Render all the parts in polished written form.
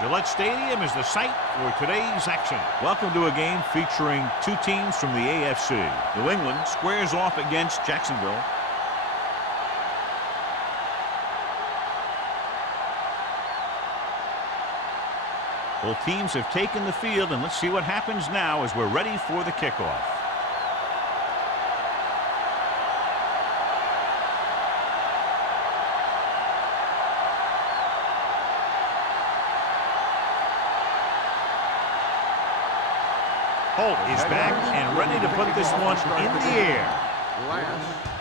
Gillette Stadium is the site for today's action. Welcome to a game featuring two teams from the AFC. New England squares off against Jacksonville. Both teams have taken the field, and let's see what happens now as we're ready for the kickoff. Holt is back and ready to put this one in the air.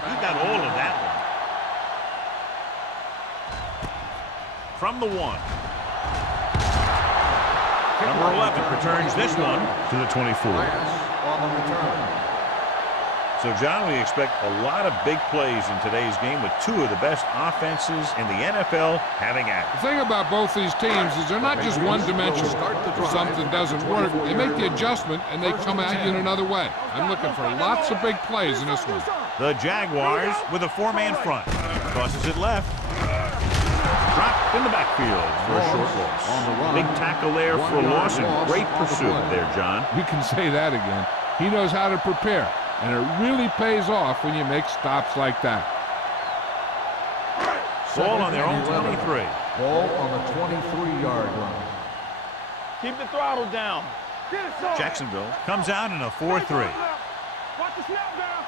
He got all of that one. From the 1. Number 11 returns this one to the 24. So, John, we expect a lot of big plays in today's game with two of the best offenses in the NFL having at it. The thing about both these teams is they're not just one-dimensional. If something doesn't work, they make the adjustment and they come at you in another way. I'm looking for lots of big plays in this one. The Jaguars with a 4-man front. Tosses it left. Dropped in the backfield for a short loss. Big tackle there for a loss and great pursuit there, John. You can say that again. He knows how to prepare, and it really pays off when you make stops like that. Ball on their own 23. Ball on the 23-yard line. Keep the throttle down. Jacksonville comes out in a 4-3. Watch the snap down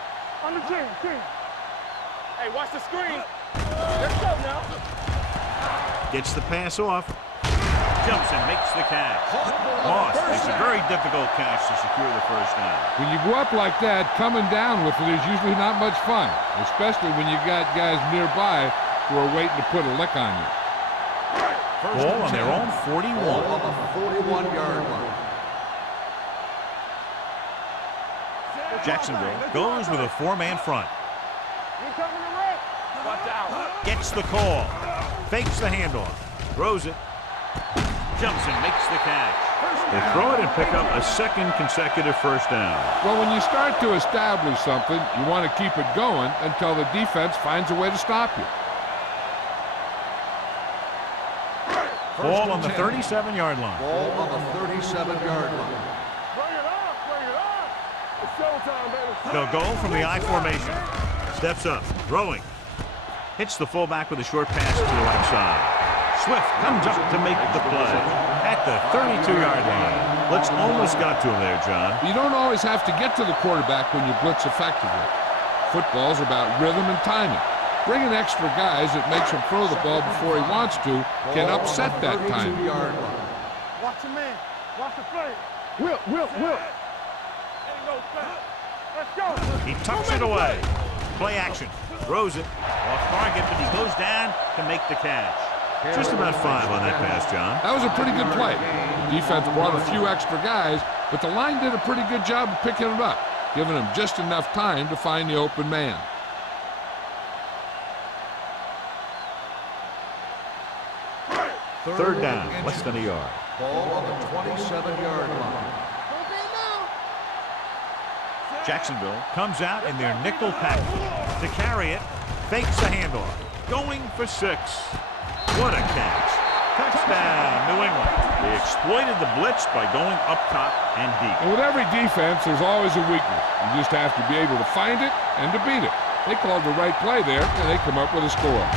on the team. Hey, watch the screen. Let's go now. Gets the pass off. Jumps and makes the catch. Moss makes a very difficult catch to secure the first down. When you go up like that, coming down with it is usually not much fun, especially when you got guys nearby who are waiting to put a lick on you. Ball on their own 41. On the 41-yard line. Jacksonville goes with a 4-man front. Gets the call. Fakes the handoff. Throws it. Jumps and makes the catch. They throw it and pick up a second consecutive first down. Well, when you start to establish something, you want to keep it going until the defense finds a way to stop you. Ball on the 37-yard line. Ball on the 37-yard line. Bring it up. It's showtime, baby. They'll go from the I formation. Steps up. Throwing. Hits the fullback with a short pass to the right side. Swift comes up to make the play at the 32-yard line. Blitz almost got to him there, John. You don't always have to get to the quarterback when you blitz effectively. Football's about rhythm and timing. Bringing extra guys that makes him throw the ball before he wants to can upset that timing. Watch the man. Watch the play. Whip. Ain't no foul. Let's go. He tucks it away. Play action. Throws it. Off target, but he goes down to make the catch. Just about 5 on that pass, John. That was a pretty good play. The defense brought a few extra guys, but the line did a pretty good job of picking it up, giving them just enough time to find the open man. Third down, less than a yard. Ball on the 27-yard line. Jacksonville comes out in their nickel package. To carry it, fakes the handoff. Going for 6. What a catch. Touchdown, New England. They exploited the blitz by going up top and deep. And with every defense, there's always a weakness. You just have to be able to find it and to beat it. They called the right play there, and they come up with a score.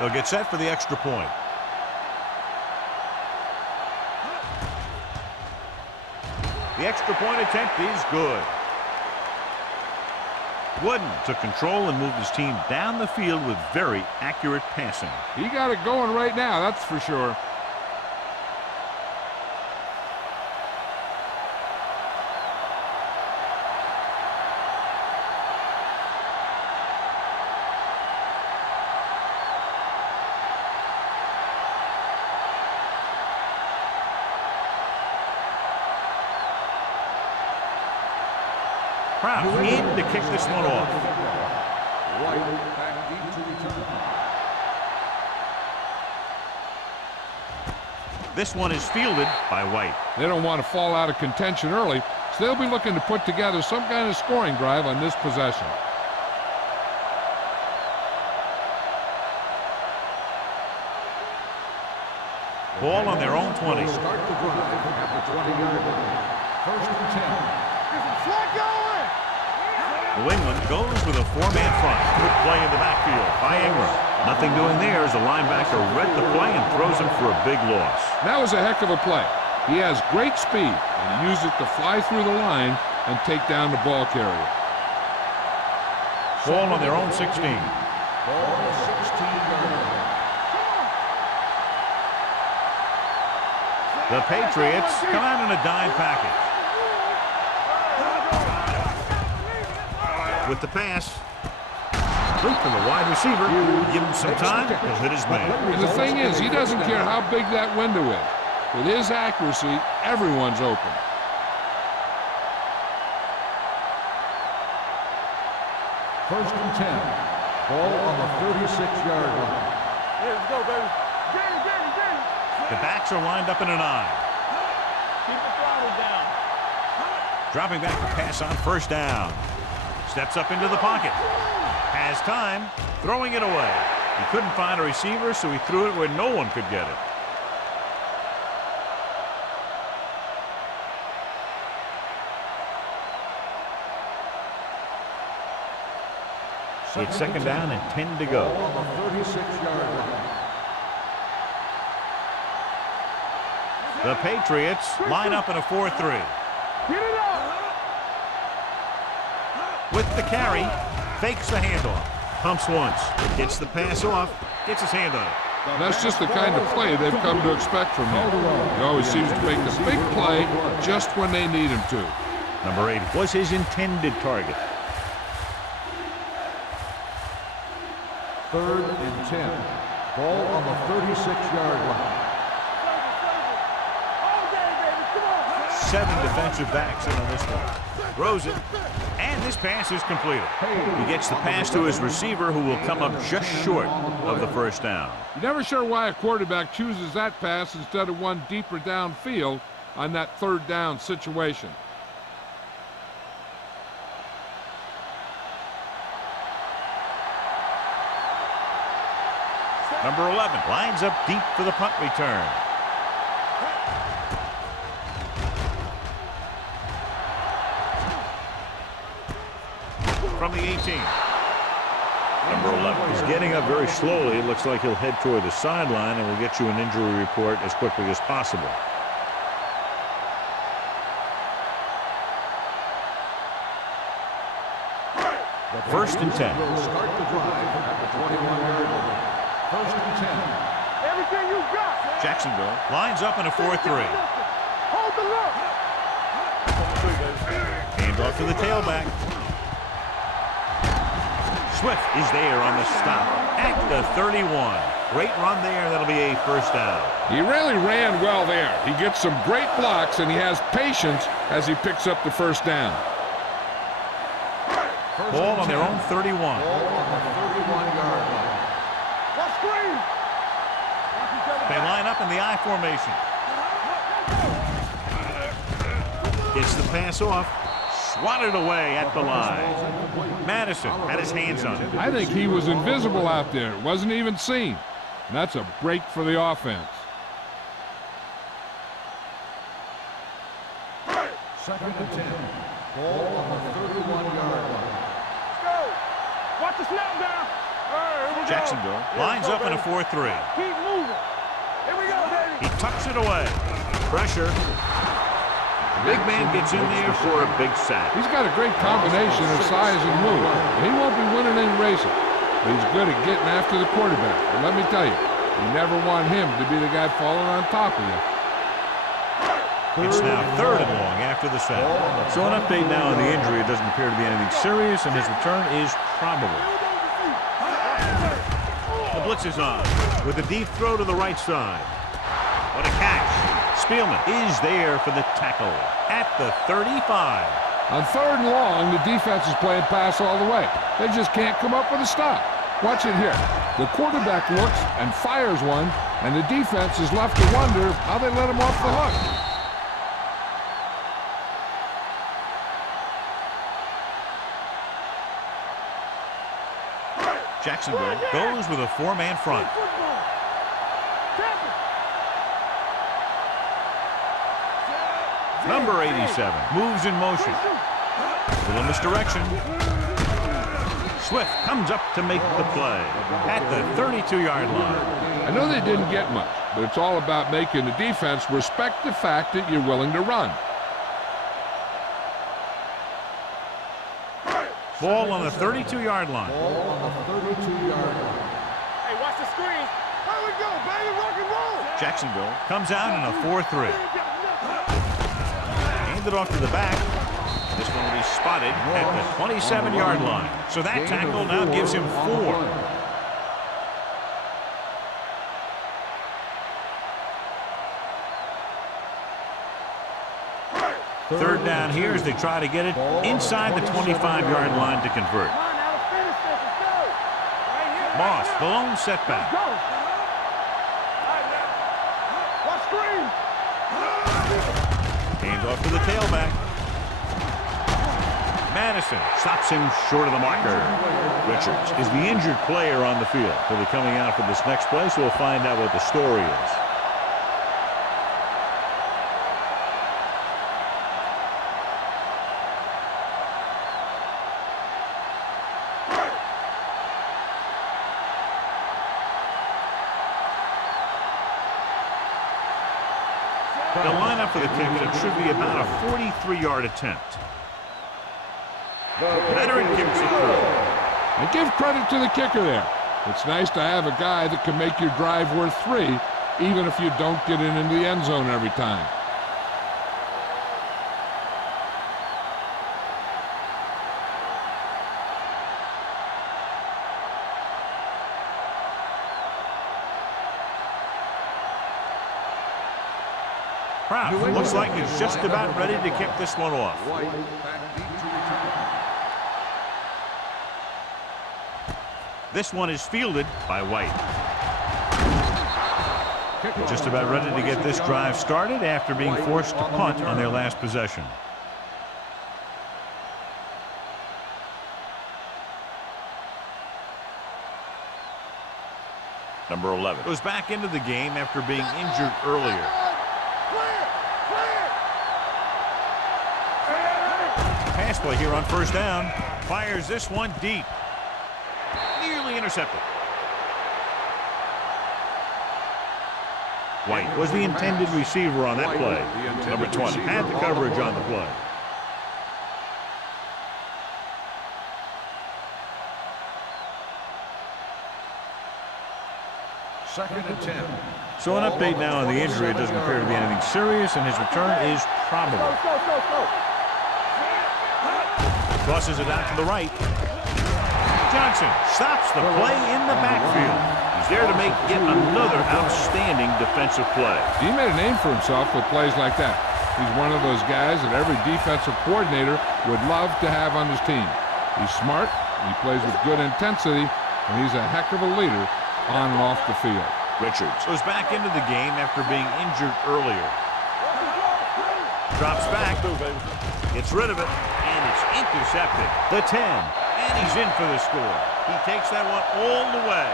They'll get set for the extra point. The extra point attempt is good. Wooden took control and moved his team down the field with very accurate passing. He got it going right now, that's for sure. Kraft in to kick this one off. White back deep to return. This one is fielded by White. They don't want to fall out of contention early, so they'll be looking to put together some kind of scoring drive on this possession. Ball on their own 20. Start the drive at the 20-yard line. First and 10. Flag going! New England goes with a four-man front. Good play in the backfield by Ingram. Nothing doing there as the linebacker read the play and throws him for a big loss. That was a heck of a play. He has great speed, and he used it to fly through the line and take down the ball carrier. Ball on their own 16. Ball on the 16-yard line. The Patriots come out in a dime package. With the pass. Loop to the wide receiver. Give him some time. He'll hit his man. And the thing is, he doesn't care how big that window is. With his accuracy, everyone's open. First and 10. Ball on the 36-yard line. Yeah, let's go, baby. Get it. The backs are lined up in an eye. Keep the throttle down. Dropping back to pass on first down. Steps up into the pocket. Has time. Throwing it away. He couldn't find a receiver, so he threw it where no one could get it. It's second down and 10 to go. Ball on the 36-yard line. The Patriots line up in a 4-3. Get it up. With the carry, fakes the handoff. Pumps once, gets the pass off, gets his hand on it. That's just the kind of play they've come to expect from him. He always seems to make the big play just when they need him to. Number 8 was his intended target. Third and 10. Ball on the 36-yard line. 7 defensive backs in on this one. Throws it, and this pass is completed. He gets the pass to his receiver, who will come up just short of the first down. You're never sure why a quarterback chooses that pass instead of one deeper downfield on that third down situation. Number 11 lines up deep for the punt return. From the 18. Number 11 is getting up very slowly. It looks like he'll head toward the sideline, and we'll get you an injury report as quickly as possible. First and 10. Will start the drive at the 21-yard line. First and 10. Everything you got. Jacksonville lines up in a 4-3. Hold the look. Hand off to the tailback. Swift is there on the stop at the 31. Great run there. That'll be a first down. He really ran well there. He gets some great blocks, and he has patience as he picks up the first down. Ball on their own 31. Ball on the 31-yard line. Let's screen. They line up in the I formation. Gets the pass off. Swatted away at the line. Madison had his hands on it. I think he was invisible out there. Wasn't even seen. And that's a break for the offense. Second and 10. Ball on the 31-yard line. Watch the snap down. All right, here we Jacksonville go. lines up in a 4-3. Keep moving. Here we go, baby. He tucks it away. Pressure. The big man gets in there for a big sack. He's got a great combination of size and move. He won't be winning any races, but he's good at getting after the quarterback. And let me tell you, you never want him to be the guy falling on top of you. It's now third and long after the sack. So an update now on the injury. It doesn't appear to be anything serious, and his return is probable. The blitz is on with a deep throw to the right side. What a catch. Spielman is there for the tackle at the 35. On 3rd and long, the defense is playing pass all the way. They just can't come up with a stop. Watch it here. The quarterback looks and fires one, and the defense is left to wonder how they let him off the hook. Jacksonville goes with a 4-man front. Number 87 moves in motion. Little misdirection. Swift comes up to make the play at the 32-yard line. I know they didn't get much, but it's all about making the defense respect the fact that you're willing to run. Ball on the 32-yard line. Ball on the 32-yard line. Hey, watch the screen. Here we go, baby, rock and roll. Jacksonville comes out in a 4-3. Handed off to the back. This one will be spotted at the 27-yard line. So that tackle now gives him 4. Third down here as they try to get it inside the 25-yard line to convert. Moss, the lone setback. Hand off to the tailback. Madison stops him short of the marker. Richards is the injured player on the field. He'll be coming out for this next play, so we'll find out what the story is. The lineup for the kick should be about a 43-yard attempt. Veteran kicks it through. And give credit to the kicker there. It's nice to have a guy that can make your drive worth 3, even if you don't get it into the end zone every time. Kraft looks like he's just about ready to kick this one off. This one is fielded by White. They're just about ready to get this drive started after being forced to punt on their last possession. Number 11 goes back into the game after being injured earlier. Pass play here on first down. Fires this one deep. Nearly intercepted. White was the intended receiver on that play. Number 20 had the coverage on the play. Second and 10. So an update now on the injury. It doesn't appear to be anything serious, and his return is probable. Crosses it out to the right. Johnson stops the play in the backfield. He's there to make yet another outstanding defensive play. He made a name for himself with plays like that. He's one of those guys that every defensive coordinator would love to have on his team. He's smart, he plays with good intensity, and he's a heck of a leader on and off the field. Richards goes back into the game after being injured earlier. Drops back, gets rid of it, and it's intercepted. The 10, and he's in for the score. He takes that one all the way.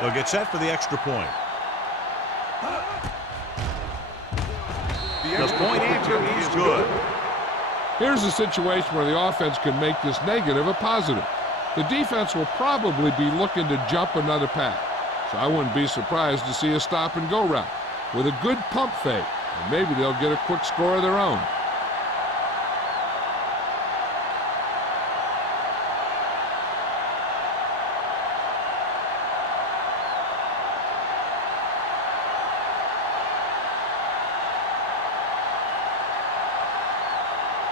They'll get set for the extra point. The point after is good. Here's a situation where the offense can make this negative a positive. The defense will probably be looking to jump another pass, so I wouldn't be surprised to see a stop-and-go route with a good pump fake, and maybe they'll get a quick score of their own.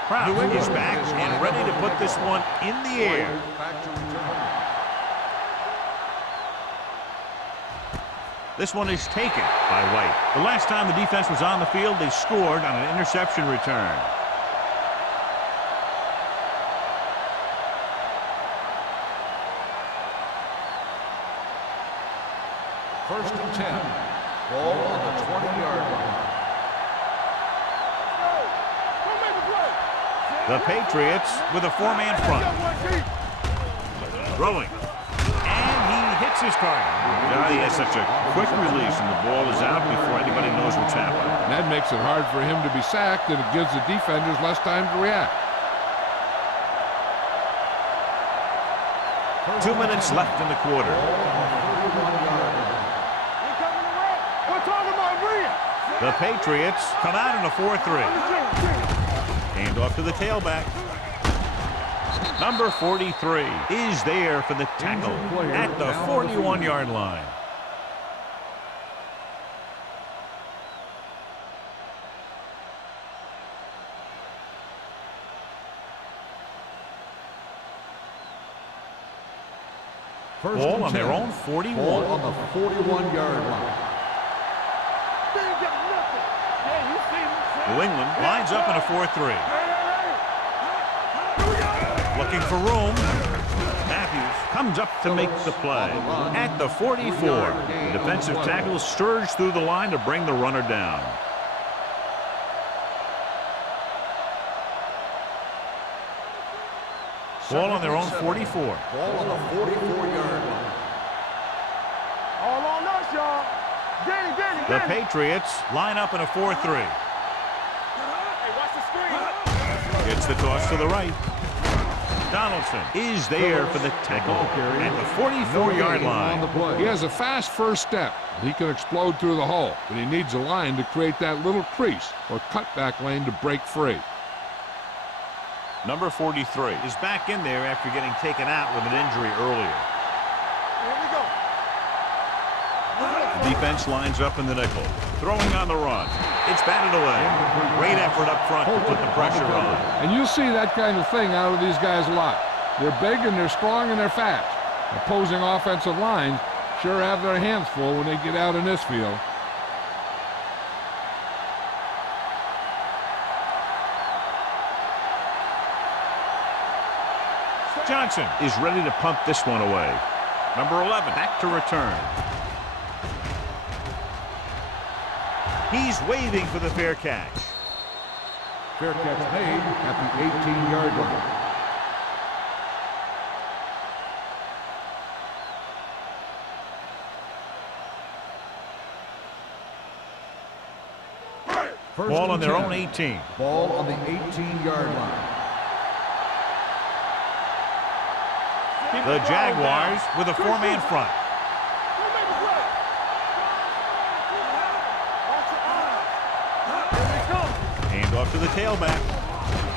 Crowd is back and ready to put this one in the air. Back to return. This one is taken by White. The last time the defense was on the field, they scored on an interception return. First and 10. Ball on the 20-yard line. The Patriots with a four-man front. Throwing. And he hits his target. God, he has such a quick release, and the ball is out before anybody knows what's happening. And that makes it hard for him to be sacked, and it gives the defenders less time to react. 2 minutes left in the quarter. The Patriots come out in a 4-3. Hand off to the tailback. Number 43 is there for the tackle at the 41-yard line. Ball on their own 41. Ball on the 41-yard line. New England lines up in a 4-3. Looking for room. Matthews comes up to make the play at the 44. The defensive tackles surge through the line to bring the runner down. Ball on their own 44. Ball on the 44-yard line. All on us, y'all. The Patriots line up in a 4-3. Hey, watch the screen. Gets the toss to the right. Donaldson is there for the tackle at the 44-yard line. He has a fast first step. He can explode through the hole, but he needs a line to create that little crease or cutback lane to break free. Number 43 is back in there after getting taken out with an injury earlier. Here we go. The defense lines up in the nickel. Throwing on the run. It's batted away. Great effort up front to put the pressure on. And you see that kind of thing out of these guys a lot. They're big and they're strong and they're fast. Opposing offensive lines sure have their hands full when they get out in this field. Johnson is ready to punt this one away. Number 11 back to return. He's waving for the fair catch. Fair catch made at the 18-yard line. Ball on their own 18. Ball on the 18-yard line. The Jaguars with a four-man front. Hand off to the tailback.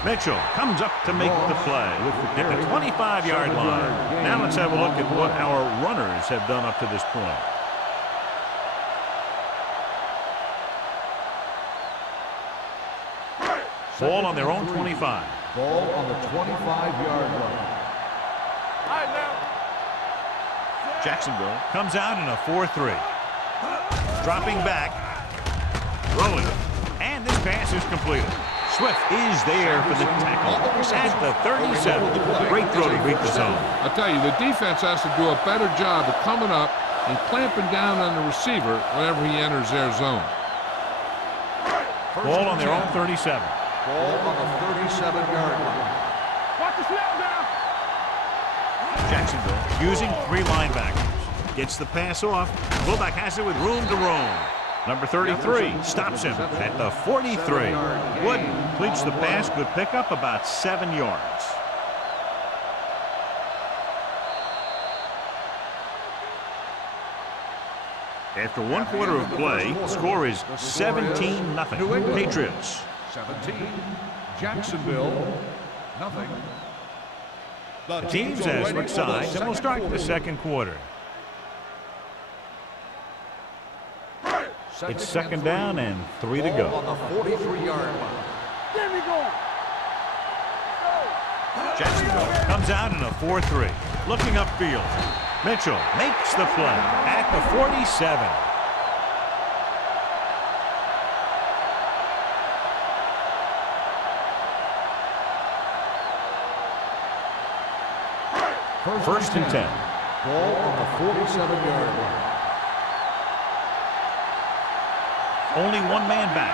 Mitchell comes up to make the play at the 25-yard line. Now let's have a look at what our runners have done up to this point. Ball on their own 25. Ball on the 25-yard line. Jacksonville comes out in a 4-3. Dropping back. Rolling. And this pass is completed. Swift is there for the tackle at the 37. Great throw to beat the zone. I'll tell you, the defense has to do a better job of coming up and clamping down on the receiver whenever he enters their zone. Ball on their own 37. Ball on the 37-yard line. Watch the snap down. Jacksonville using three linebackers. Gets the pass off. Fullback has it with room to roam. Number 33 stops him at the 43. Wood completes the pass. Good pickup, about 7 yards. After one quarter of play, the score is 17-0. Patriots. 17. Jacksonville. Nothing. The teams as switch sides, and we'll start the second quarter. It's second down and 3 to go. On the 43-yard line. There we go. Jacksonville comes out in a 4-3. Looking upfield. Mitchell makes the play at the 47. First and 10. Ball on the 47-yard line. Only one man back.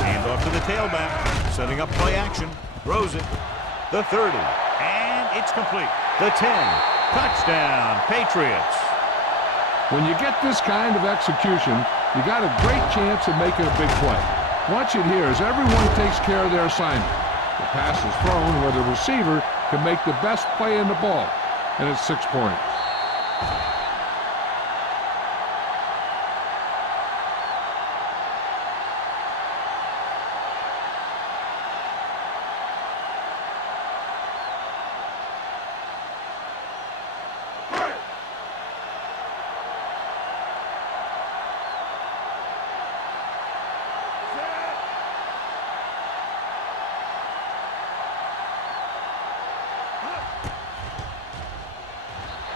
Hand off to the tailback. Setting up play action. Throws it. The 30. And it's complete. The 10. Touchdown, Patriots. When you get this kind of execution, you got a great chance of making a big play. Watch it here as everyone takes care of their assignment. The pass is thrown where the receiver can make the best play in the ball, and it's 6 points.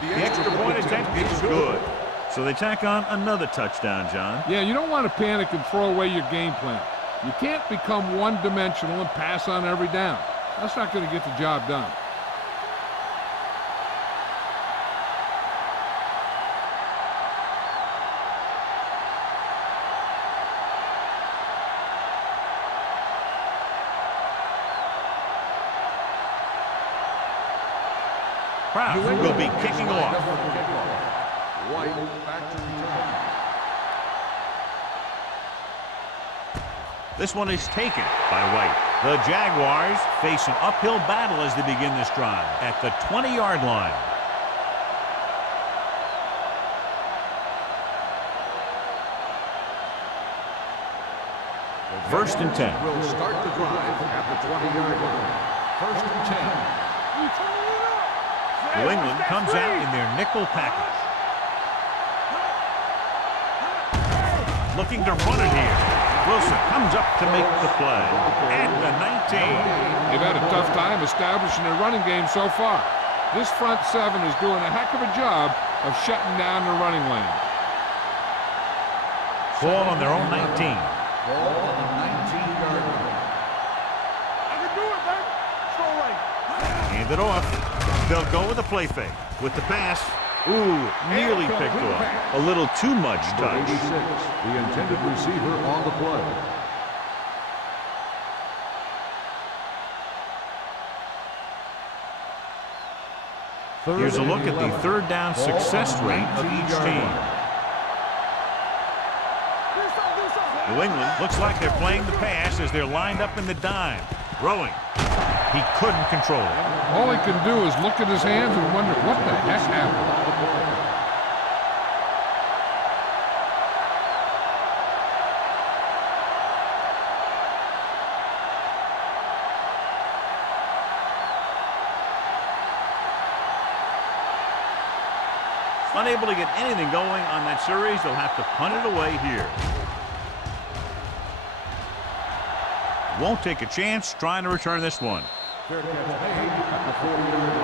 The extra point attempt is good. So they tack on another touchdown, John. Yeah, you don't want to panic and throw away your game plan. You can't become one-dimensional and pass on every down. That's not going to get the job done. Kraft will be kicking off. White back to return. This one is taken by White. The Jaguars face an uphill battle as they begin this drive at the 20-yard line. First and 10. Will start the drive at the 20-yard line. First and 10. New England comes out in their nickel package. Looking to run it here. Wilson comes up to make the play at the 19. They've had a tough time establishing their running game so far. This front seven is doing a heck of a job of shutting down the running lane. Ball on their own 19. Ball on the 19-yard line. I can do it, man. Slow right. Hand it off. They'll go with the play fake. With the pass. Ooh, nearly picked off. A little too much touch. 86, the intended receiver on the play. Here's a look at the third down success rate of each team. New England looks like they're playing the pass as they're lined up in the dime. Throwing. He couldn't control it. All he can do is look at his hands and wonder what the heck happened. Unable to get anything going on that series, they'll have to punt it away here. Won't take a chance trying to return this one. Fair catch made at the 40-yard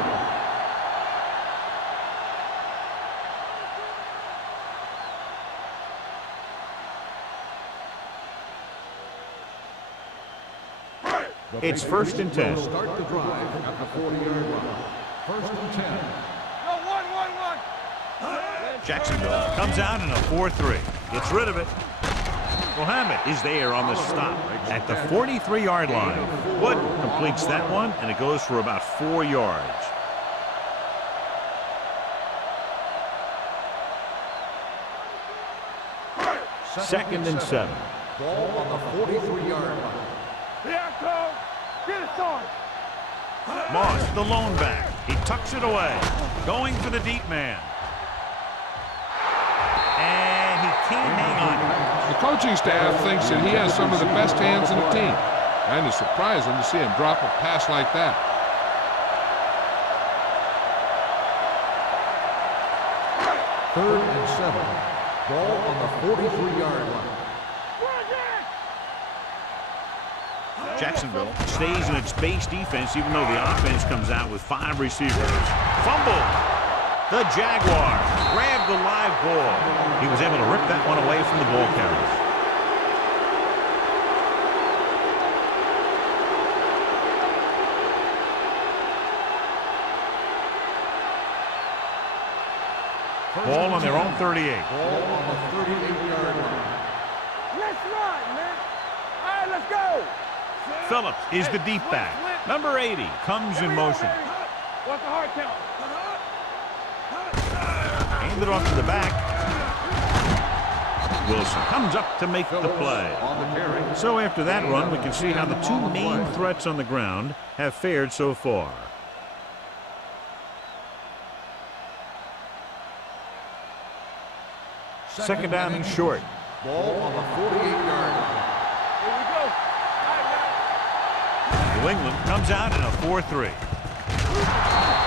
line. It's first and 10. Start the drive at the 40-yard line. First and 10. No, one. Jacksonville comes out in a 4-3. Gets rid of it. Mohammed is there on the stop at the 43-yard line. Wood completes that one, and it goes for about 4 yards. Second and 7. Ball on the 43-yard line. Here I come. Get it started. Moss, the lone back. He tucks it away. Going for the deep man. And he can't hang on. The coaching staff thinks that he has some of the best hands in the team. And it's surprising to see him drop a pass like that. Third and 7. Ball on the 43-yard line. Jacksonville stays in its base defense even though the offense comes out with 5 receivers. Fumble. The Jaguars grabbed the live ball. He was able to rip that one away from the ball carrier. Ball on their own 38. Ball on the 38-yard line. Let's run, man. All right, let's go. Phillips is the deep back. Number 80 comes in motion. What's the hard count? Handed off to the back. Wilson comes up to make the play. On the carry. So after that run, we can see how the 2 main threats on the ground have fared so far. Second down and short. Ball on the 48-yard line. Here we go. New England comes out in a 4-3.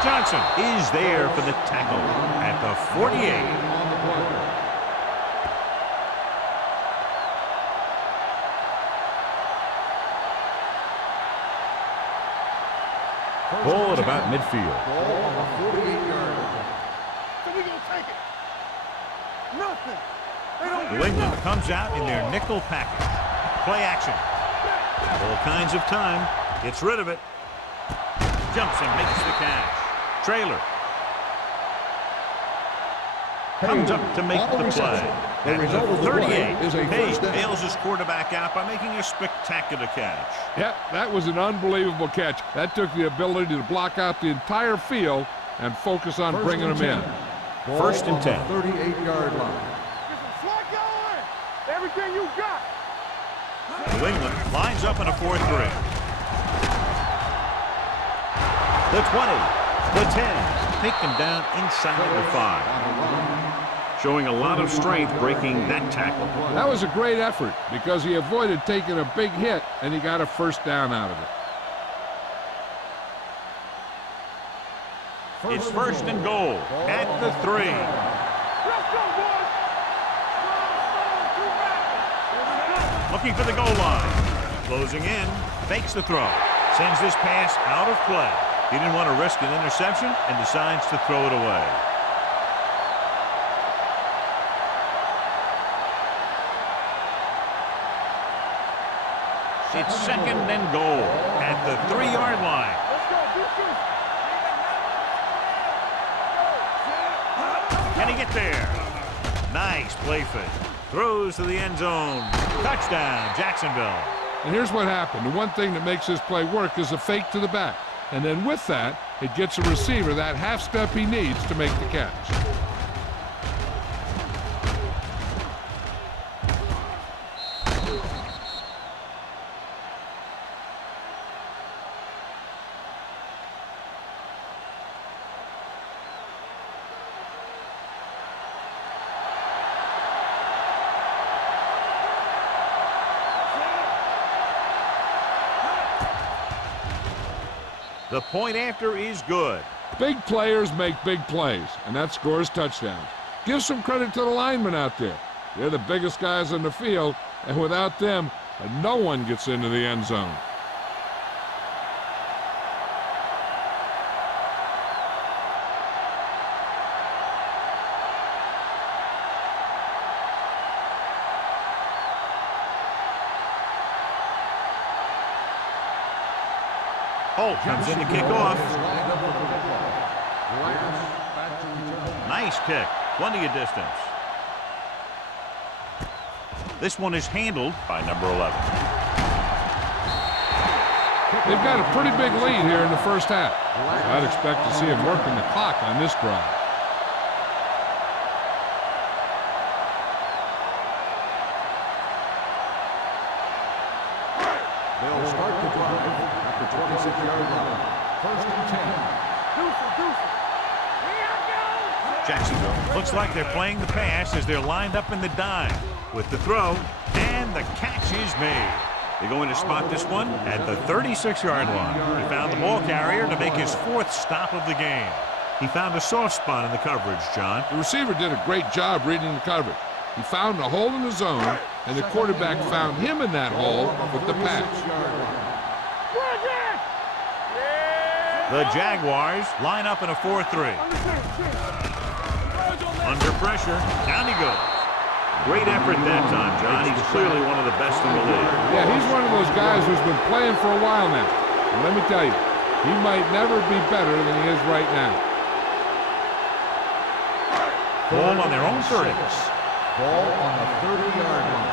Johnson is there for the tackle at the 48. Ball at about midfield. Ball on the 48-yard line. So we gonna take it. Nothing. They don't New England comes out in their nickel package. Play action. All kinds of time. Gets rid of it. Jumps and makes the catch. Trailer. Comes up to make the play. The result of the play 38. is a Page first down. bails his quarterback out by making a spectacular catch. Yep, that was an unbelievable catch. That took the ability to block out the entire field and focus on First bringing and them in. 10. Ball First and on 10. the 38-yard line. Get some slack going. Everything you got. New England lines up in a 4-3. The 20, the 10, taken down inside the 5. Showing a lot of strength breaking that tackle. That was a great effort because he avoided taking a big hit and he got a first down out of it. It's first and goal at the 3. Let's go, boys. Looking for the goal line. Closing in, fakes the throw. Sends this pass out of play. He didn't want to risk an interception and decides to throw it away. It's second and goal at the 3-yard line. Let's go, defense. Can he get there? Nice play fake. Throws to the end zone. Touchdown, Jacksonville. And here's what happened. The one thing that makes this play work is a fake to the back. And then with that, it gets a receiver that half step he needs to make the catch. The point after is good. Big players make big plays, and that scores touchdowns. Give some credit to the linemen out there. They're the biggest guys on the field, and without them, no one gets into the end zone. Holt comes in to kick off. Nice kick. Plenty of distance. This one is handled by number 11. They've got a pretty big lead here in the first half. I'd expect to see him working the clock on this drive. They'll start the drive at the 26-yard line. First and 10. Jacksonville looks like they're playing the pass as they're lined up in the dime with the throw, and the catch is made. They're going to spot this one at the 36-yard line. He found the ball carrier to make his 4th stop of the game. He found a soft spot in the coverage, John. The receiver did a great job reading the coverage. He found a hole in the zone, and the quarterback found him in that hole with the pass. The Jaguars line up in a 4-3. Under pressure, down he goes. Great effort that time, John. He's clearly one of the best in the league. Yeah, he's one of those guys who's been playing for a while now. And let me tell you, he might never be better than he is right now. Ball on their own 30. Ball on the 30-yard line.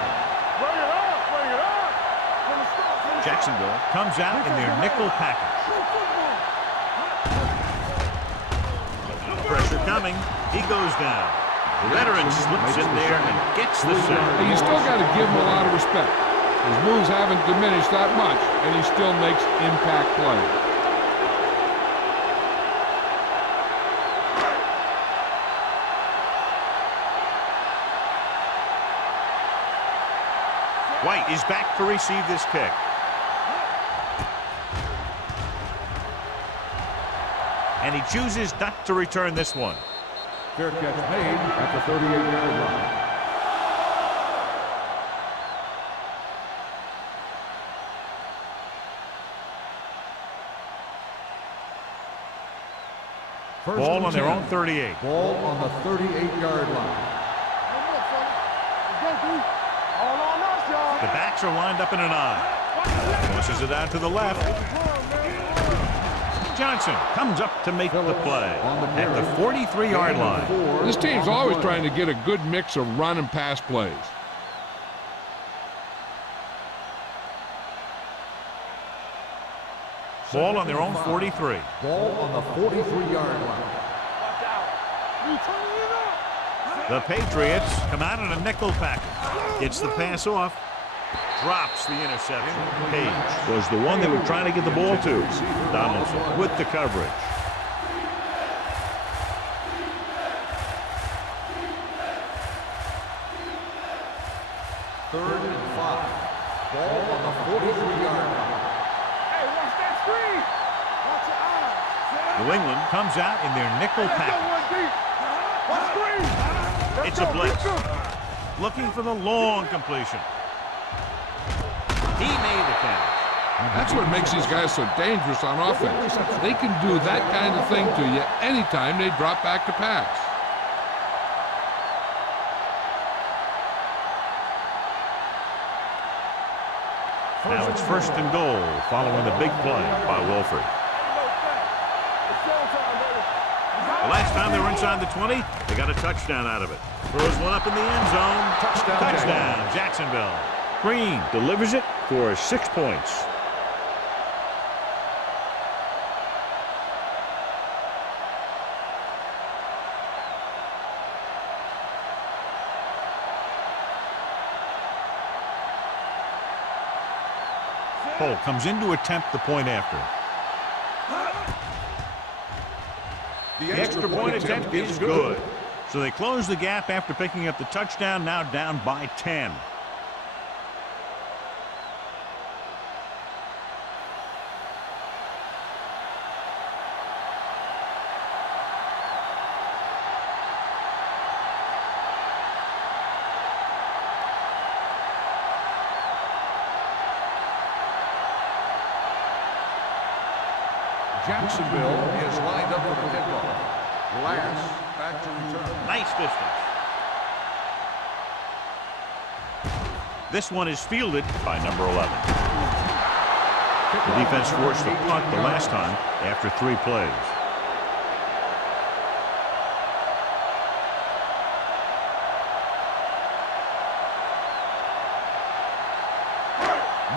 Bring it up, bring it up. Jacksonville comes out in their nickel package. Pressure coming. He goes down. The veteran slips in there and gets the sack. And you still got to give him a lot of respect. His moves haven't diminished that much, and he still makes impact plays. White is back to receive this kick. And he chooses not to return this one. Fair catch made at the 38-yard line. Ball on their own 38. Ball on the 38-yard line. The backs are lined up in an I. Pushes it out to the left. Johnson comes up to make the play at the 43-yard line. This team's always trying to get a good mix of run and pass plays. Ball on their own 43. Ball on the 43-yard line. The Patriots come out in a nickel package. Gets the pass off. Drops the interception. Page was the one they were trying to get the ball to. Donaldson with the coverage. Third and 5. Ball on the 43-yard line. Hey, watch that screen. Watch your eyes. New England comes out in their nickel package. Watch screen. It's a blitz. Looking for the long completion. He made the catch. That's what makes these guys so dangerous on offense. They can do that kind of thing to you anytime they drop back to pass. Now it's first and goal following the big play by Wolford. The last time they were inside the 20, they got a touchdown out of it. Throws one up in the end zone. Touchdown, Jacksonville. Green delivers it for 6 points. Cole comes in to attempt the point after. The extra point attempt is good. So they close the gap after picking up the touchdown, now down by 10. Jacksonville is lined up for the kickoff. Last back to return. Nice distance. This one is fielded by number 11. The defense forced a punt the last time after 3 plays.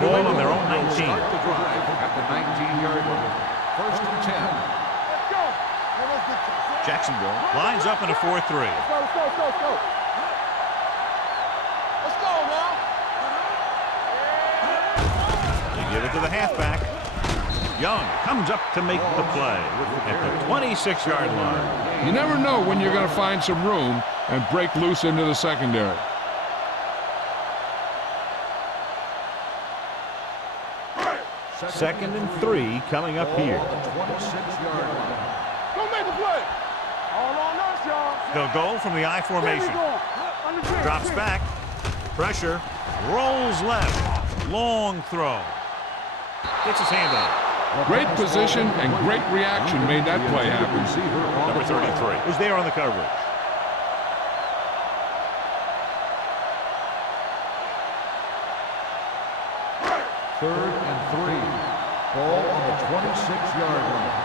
Ball on their own 19. Start the drive at the 19-yard line. First and 10. Let's go. Jacksonville lines up in a 4-3. Let's go, let's go, let's go, let's go. Let's go now. They give it to the halfback. Young comes up to make the play at the 26-yard line. You never know when you're going to find some room and break loose into the secondary. Second and 3 coming up here. Go make the play. All on us, y'all. They'll go from the I formation. Drops back. Pressure. Rolls left. Long throw. Gets his hand on it. Great position and great reaction made that play happen. Number 33 was there on the coverage. Third and 3. Ball on the 26-yard line.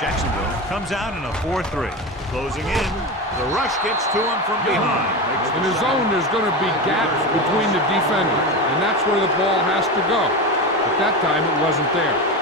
Jacksonville comes out in a 4-3. Closing in. The rush gets to him from behind. In the zone, there's going to be gaps between the defenders, and that's where the ball has to go. At that time, it wasn't there.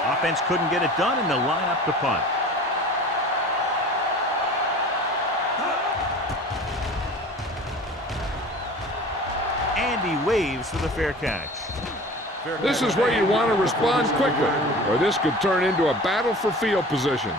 Offense couldn't get it done, and they'll line up to punt. And he waves for the fair catch. This is where you want to respond quickly, or this could turn into a battle for field position.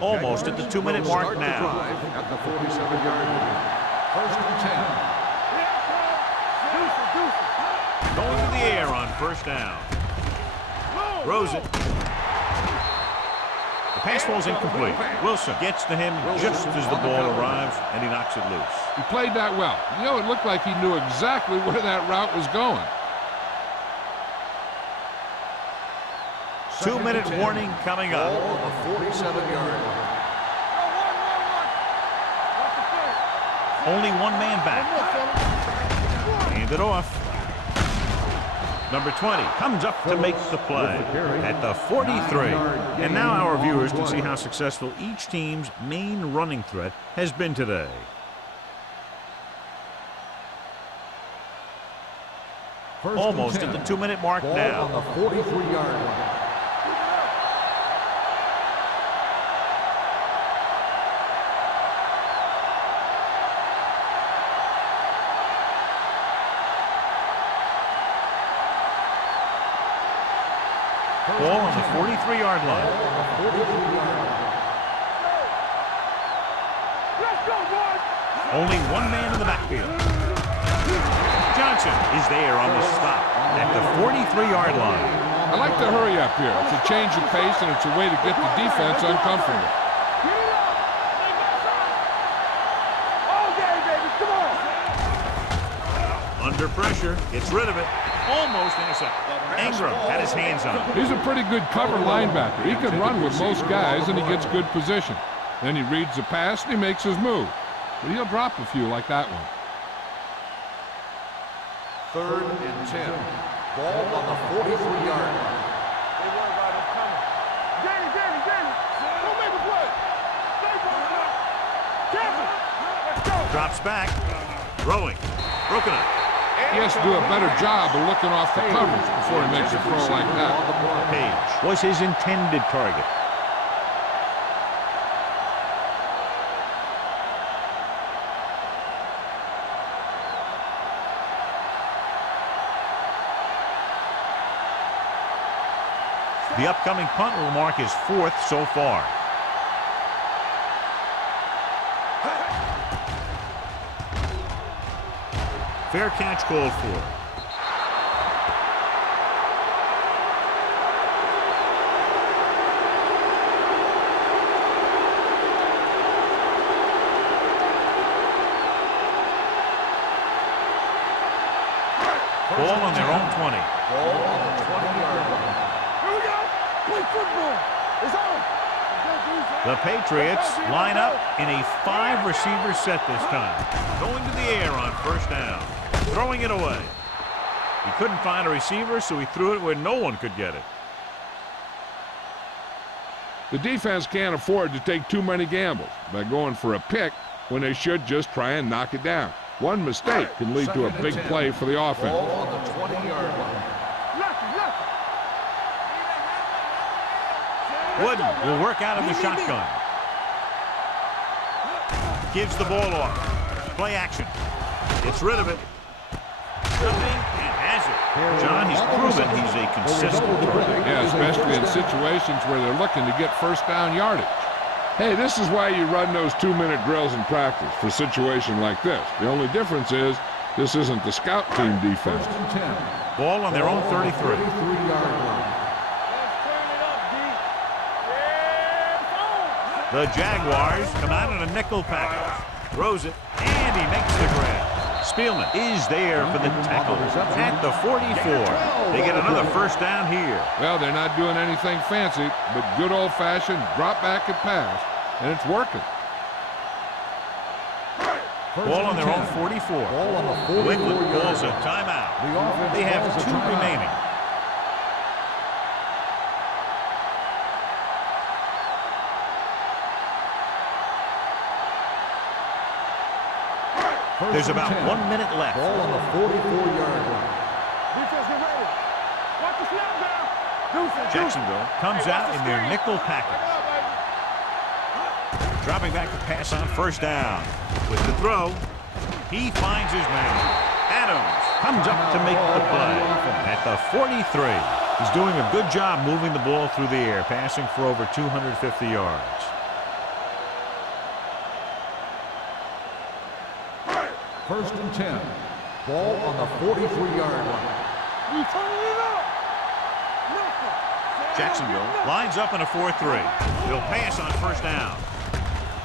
Almost at the 2-minute mark now. At the 47-yard line. First and 10. Going to the air on first down. Throws it. The pass falls incomplete. Wilson gets to him just as the ball arrives, and he knocks it loose. He played that well. You know, it looked like he knew exactly where that route was going. 2-minute warning coming up. Ball on the 47-yard line. Only one man back. Hand it off. Number 20 comes up to make the play at the 43. And now our viewers can see how successful each team's main running threat has been today. Almost at the 2-minute mark now. On the 43-yard line. Ball on the 43-yard line. Only one man in the backfield. Johnson is there on the stop at the 43-yard line. I like to hurry up here. It's a change of pace, and it's a way to get the defense uncomfortable. Under pressure, gets rid of it. Almost intercepted. Ingram had his hands on it. He's a pretty good cover linebacker. He can run with most guys, and he gets good position. Then he reads the pass, and he makes his move. But he'll drop a few like that one. Third and 10. Ball on the 43-yard line. They worry about him coming. Danny. Don't make a play. Stay careful. Let's go. Drops back. Throwing. Broken up. He has to do a better job of looking off the coverage before he makes a throw like that. Page was his intended target. The upcoming punt will mark his 4th so far. Fair catch called for. Ball on their own 20. Ball on the 20-yard line. Here we go. Play football. It's on. The Patriots line up in a 5-receiver set this time. Going to the air on first down. Throwing it away. He couldn't find a receiver, so he threw it where no one could get it. The defense can't afford to take too many gambles by going for a pick when they should just try and knock it down. One mistake can lead to a big play for the offense. Ball on the 20-yard line. Wooden will work out of the shotgun. Gives the ball off. Play action. Gets rid of it. Jumping and has it. John, he's proven he's a consistent threat. Yeah, especially in situations where they're looking to get first down yardage. Hey, this is why you run those 2-minute drills in practice for a situation like this. The only difference is this isn't the scout team defense. First and 10. Ball on their own 33. 33-yard line. The Jaguars come out in a nickel package. Throws it, and he makes the grab. Spielman is there for the tackle at the 44. They get another first down here. Well, they're not doing anything fancy, but good old-fashioned drop back and pass, and it's working. Ball on their own 44. Ball on the New England 44-yard calls a line. timeout. The offense They have calls a 2 timeout. remaining. There's about 1 minute left. Ball on the 44-yard line. Defense, get ready. Watch the snap down. Jacksonville comes out in their nickel package. Dropping back to pass on first down. With the throw, he finds his man. Adams comes up to make the play at the 43. He's doing a good job moving the ball through the air, passing for over 250 yards. First and 10. Ball on the 43-yard line. We turning it up. Jacksonville lines up in a 4-3. They'll pass on first down.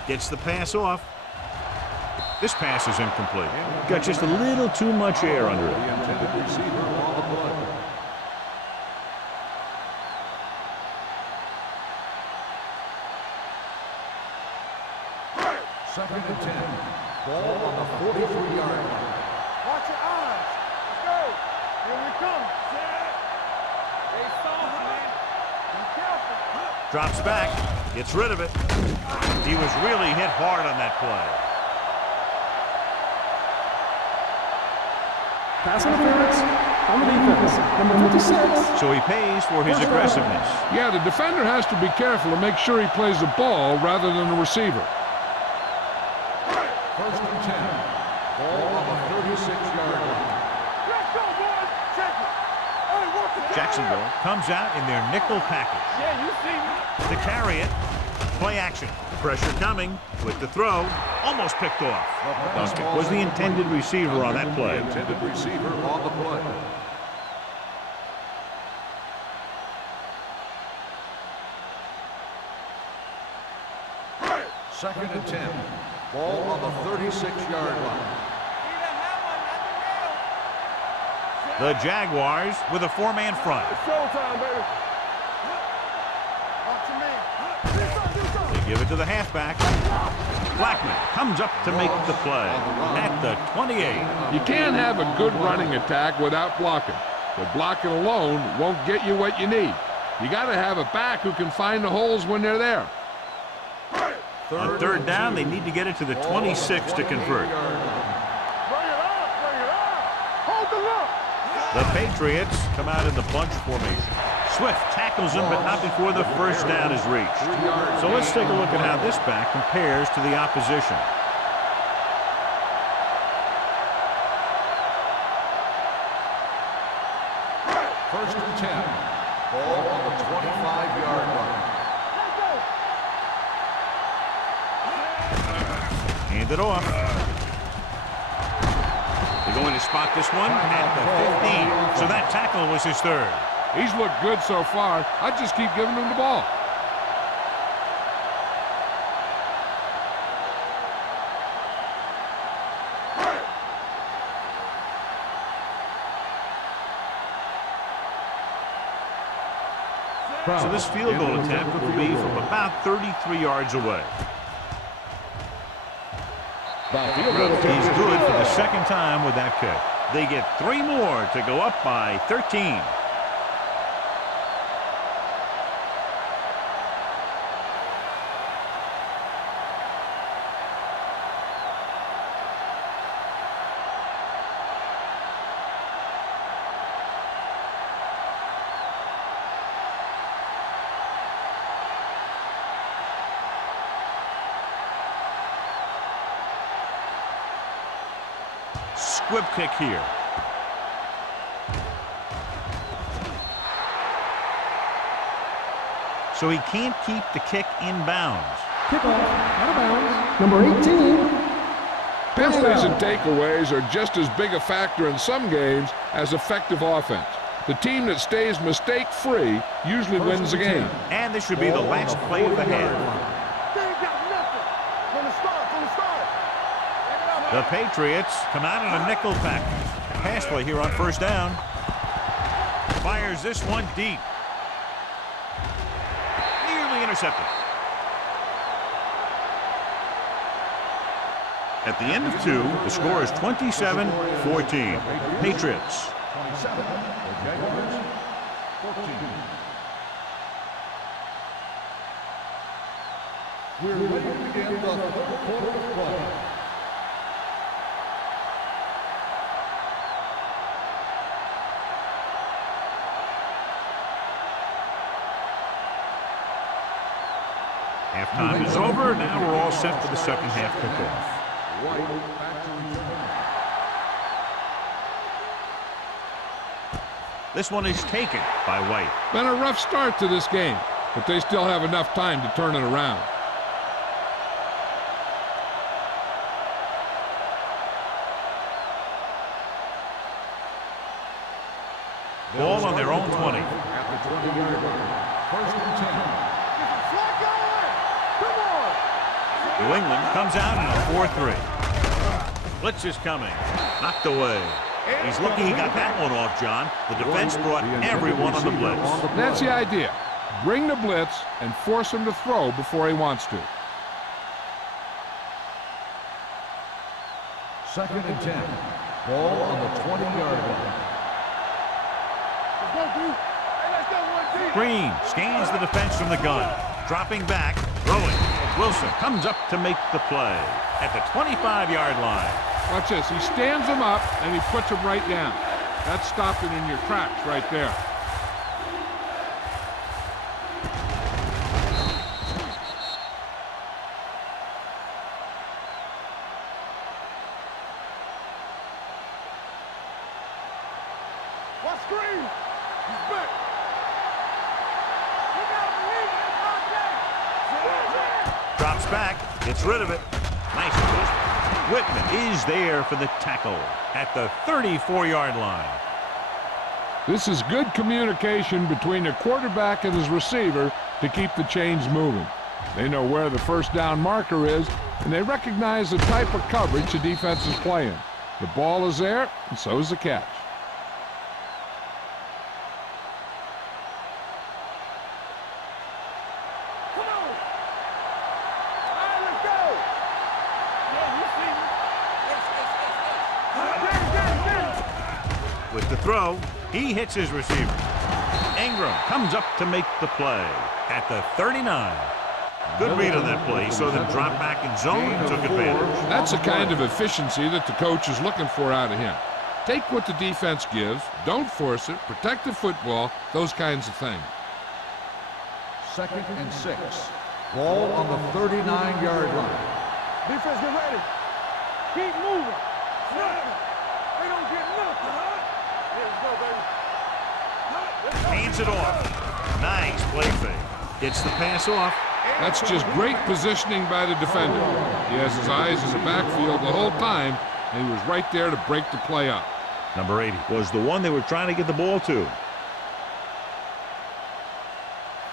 Gets the pass off. This pass is incomplete. Got just a little too much air under it. The intended receiver on the play. Second and 10. Ball on the 43-yard line. Watch your eyes. Let's go. Here we come. Stay soft, man. Be careful. Drops back. Gets rid of it. He was really hit hard on that play. Pass interference on the defense. Number 56. So he pays for his aggressiveness. Yeah, the defender has to be careful to make sure he plays the ball rather than the receiver. First and 10. Ball on the 36-yard line. Let's go, boys. Check it. Hey, watch the Jacksonville comes out in their nickel package. Yeah, you see me. To carry it, play action. Pressure coming with the throw. Almost picked off. Duncan was the intended receiver on that play. The intended receiver on the play. Second and 10. Ball on the 36-yard line. The Jaguars with a 4-man front. It's showtime, baby. Watch your man. Do something. They give it to the halfback. Blackman comes up to make the play at the 28. You can't have a good running attack without blocking. But blocking alone won't get you what you need. You got to have a back who can find the holes when they're there. On third down, they need to get it to the 26 to convert. Bring it up. Bring it up. Hold the look. The Patriots come out in the bunch formation. Swift tackles him, but not before the first down is reached. So let's take a look at how this back compares to the opposition. First and 10. Ball on the 25-yard line. Hand it off. They're going to spot this one at the 15. So that tackle was his third. He's looked good so far. I'd just keep giving him the ball. So this field goal attempt will be from about 33 yards away. He's good for the second time with that kick. They get 3 more to go up by 13. squib kick here. So he can't keep the kick in bounds. Kickoff, out of bounds. Number 18. Penalties and takeaways are just as big a factor in some games as effective offense. The team that stays mistake-free usually wins the game. And this should be the last play of the half. They ain't got nothing. From the start. The Patriots come out in a nickel package. Pass play here on first down. Fires this one deep. Nearly intercepted. At the end of 2, the score is 27-14. Patriots. 27. The Jaguars. 14. We're ready to begin the third quarter of play. Halftime is over. Now we're all set for the second half kickoff. White back to return. This one is taken by White. Been a rough start to this game, but they still have enough time to turn it around. Ball on their own 20. At the 20-yard line. First and 10. New England comes out in a 4-3. Blitz is coming. Knocked away. He's lucky he got that one off, John. The defense brought everyone on the blitz. That's the idea. Bring the blitz and force him to throw before he wants to. Second and 10. Ball on the 20-yard line. Green scans the defense from the gun. Dropping back, throwing. Wilson comes up to make the play at the 25-yard line. Watch this. He stands him up and he puts him right down. That's stopping in your tracks right there. What's Green? He's back. Drops back, gets rid of it. Nice twist. Whitman is there for the tackle at the 34-yard line. This is good communication between the quarterback and his receiver to keep the chains moving. They know where the first down marker is, and they recognize the type of coverage the defense is playing. The ball is there, and so is the catch. With the throw, he hits his receiver. Ingram comes up to make the play at the 39. Good read on that play. He saw them drop back in zone and took advantage. That's the kind of efficiency that the coach is looking for out of him. Take what the defense gives, don't force it, protect the football, those kinds of things. Second and 6. Ball on the 39-yard line. Defense, get ready. Keep moving. They don't get nothing. Let's go, baby. Hands it off. Nice play fake. Gets the pass off. That's just great positioning by the defender. He has his eyes in the backfield the whole time, and he was right there to break the play up. Number 80 was the one they were trying to get the ball to.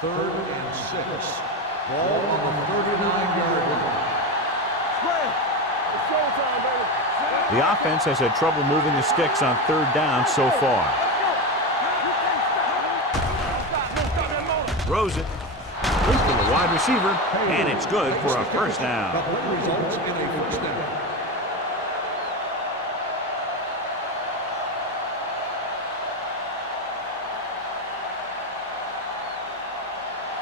Third and 6. Ball on the 39-yard line. Spread. It's showtime, baby. The offense has had trouble moving the sticks on third down so far. Throws it. Quick to the wide receiver, and it's good for a first The down. play results in a first down.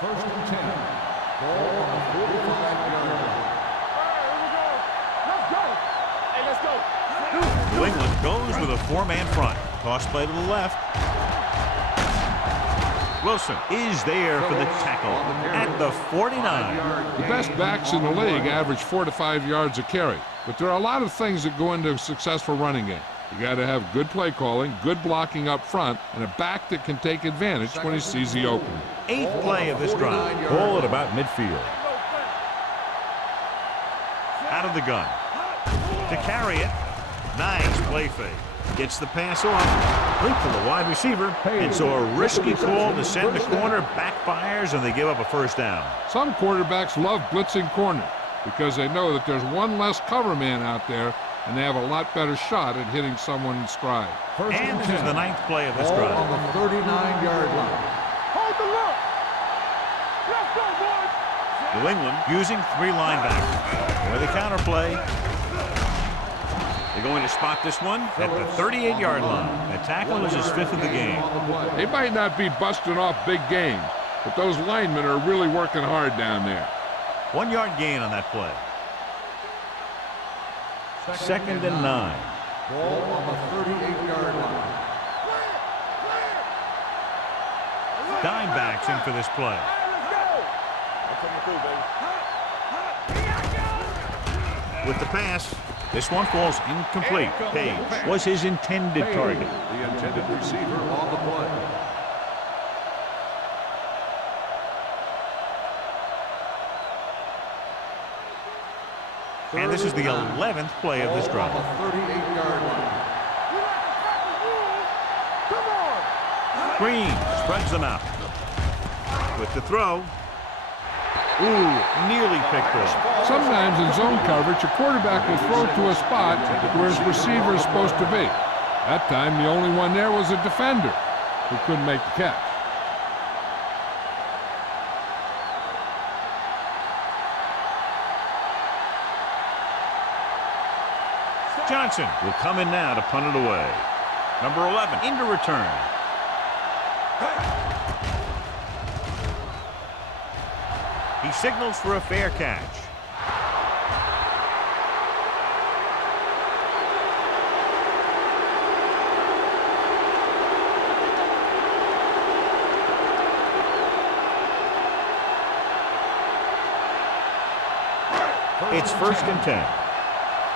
First and 10. Ball on the 45-yard line. New England goes with a four-man front. Toss play to the left. Wilson is there for the tackle at the 49. The best backs in the league average 4 to 5 yards a carry, but there are a lot of things that go into a successful running game. You got to have good play calling, good blocking up front, and a back that can take advantage when he sees the opening. 8th play of this drive. Ball at about midfield. Out of the gun. To carry it. Nice play fake. Gets the pass off. Complete to the wide receiver. And so a risky call to send the corner backfires, and they give up a first down. Some quarterbacks love blitzing corners because they know that there's one less cover man out there, and they have a lot better shot at hitting someone in stride. And this is the 9th play of this Ball drive. on the 39-yard line. Hold the look. Let's go, boys. New England using 3 linebackers. With a counter play. They're going to spot this one at the 38-yard line. The tackle is his 5th of the game. They might not be busting off big games, but those linemen are really working hard down there. 1-yard gain on that play. 2nd and 9. Ball on the 38-yard line. Dime backs in for this play. With the pass, this one falls incomplete. Page was his intended target. The intended receiver on the play. And this is the 11th play of this drive. Ball on the 38-yard line. Come on. Green spreads them out. With the throw. Ooh, nearly picked off. Sometimes in zone coverage, a quarterback will throw to a spot where his receiver is supposed to be. That time, the only one there was a defender who couldn't make the catch. Johnson will come in now to punt it away. Number 11 into return. He signals for a fair catch. It's 1st and 10.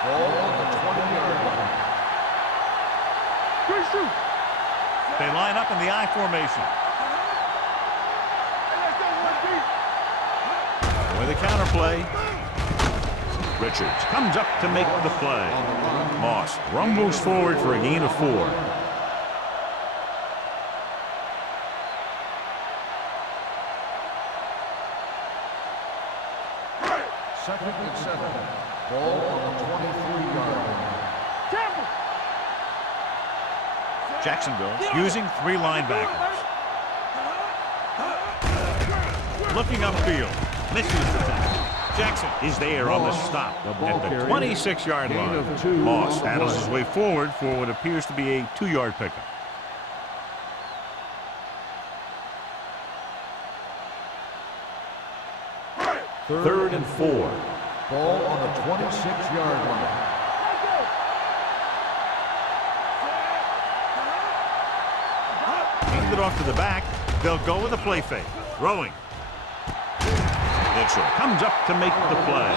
Ball on the 20-yard line. Good shoot. They line up in the I formation. With a counter play. Richards comes up to make the play. Moss rumbles forward for a gain of 4. Second and 7. Ball on the 23-yard line. Jacksonville using 3 linebackers. Looking upfield. Misses the tackle. Jackson is there on the stop at the 26-yard line. Moss handles his way forward for what appears to be a 2-yard pickup. Third and 4. Ball on the 26-yard line. Hand it off to the back. They'll go with a play fake. Throwing. Mitchell comes up to make the play.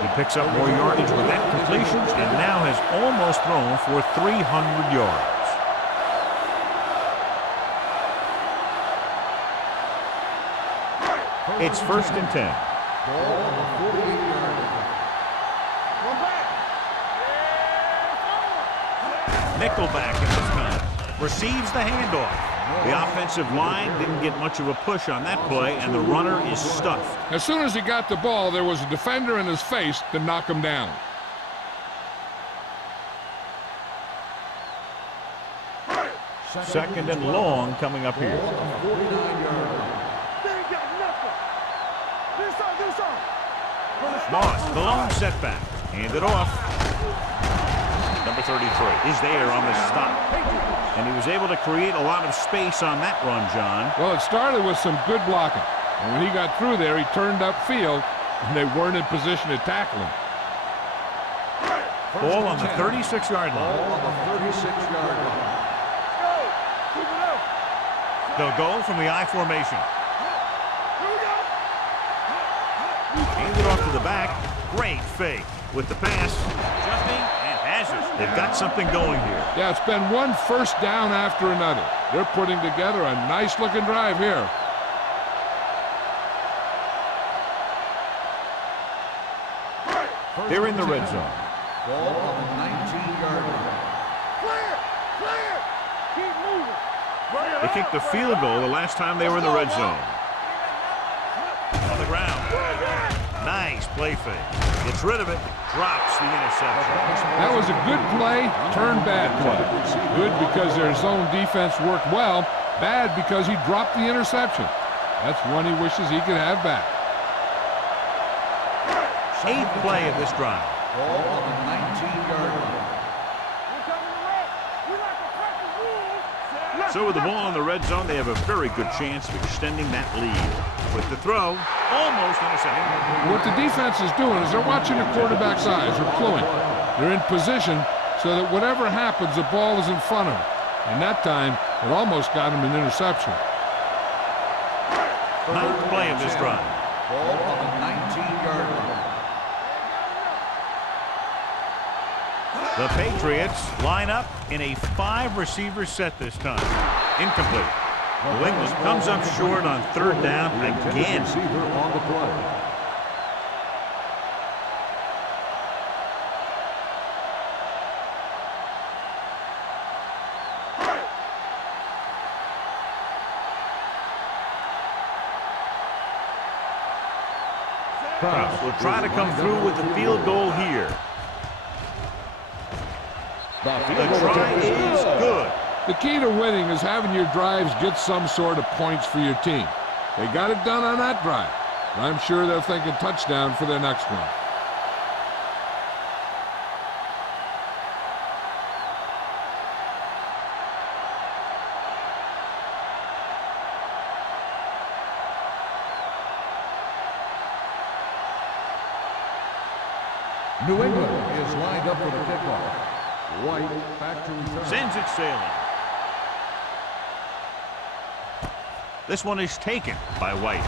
He picks up more yardage with that completion and now has almost thrown for 300 yards. It's 1st and 10. Ball on the 48-yard line. Nickelback in this time. Receives the handoff. The offensive line didn't get much of a push on that play, and the runner is stuffed. As soon as he got the ball, there was a defender in his face to knock him down. Second and long coming up here. Ball on the 49-yard line. Moss, the lone setback. Hand it off. Number 33 is there on the stop. And he was able to create a lot of space on that run, John. Well, it started with some good blocking. And when he got through there, he turned upfield, and they weren't in position to tackle him. Ball on the 36-yard line. Ball on the 36-yard line. They'll go from the I formation. Hand it off to the back. Great fake with the pass. Jumping and has pauses. They've got something going here. Yeah, it's been one first down after another. They're putting together a nice-looking drive here. They're in the red zone. Ball on the 19-yard line. Clear! Clear! Keep moving. They kicked the field goal the last time they were in the red zone. On the ground. Nice play fake. Gets rid of it. Drops the interception. That was a good play, turned bad play. Good because their zone defense worked well. Bad because he dropped the interception. That's one he wishes he could have back. 8th play of this drive. Ball on the 19-yard line. So with the ball in the red zone, they have a very good chance of extending that lead. With the throw, almost intercepted. What the defense is doing is they're watching the quarterback's eyes. They're cluing. They're in position so that whatever happens, the ball is in front of them. And that time, it almost got him an interception. 9th play of this drive. Ball on the 19-yard line. The Patriots line up in a 5-receiver set this time. Incomplete. New England comes up short on 3rd down again. Receiver on the play. Will try to come through with the field goal here. The try is good. The key to winning is having your drives get some sort of points for your team. They got it done on that drive. And I'm sure they're thinking touchdown for their next one. New England is lined up for the kickoff. White back to return. Sends it sailing. This one is taken by White.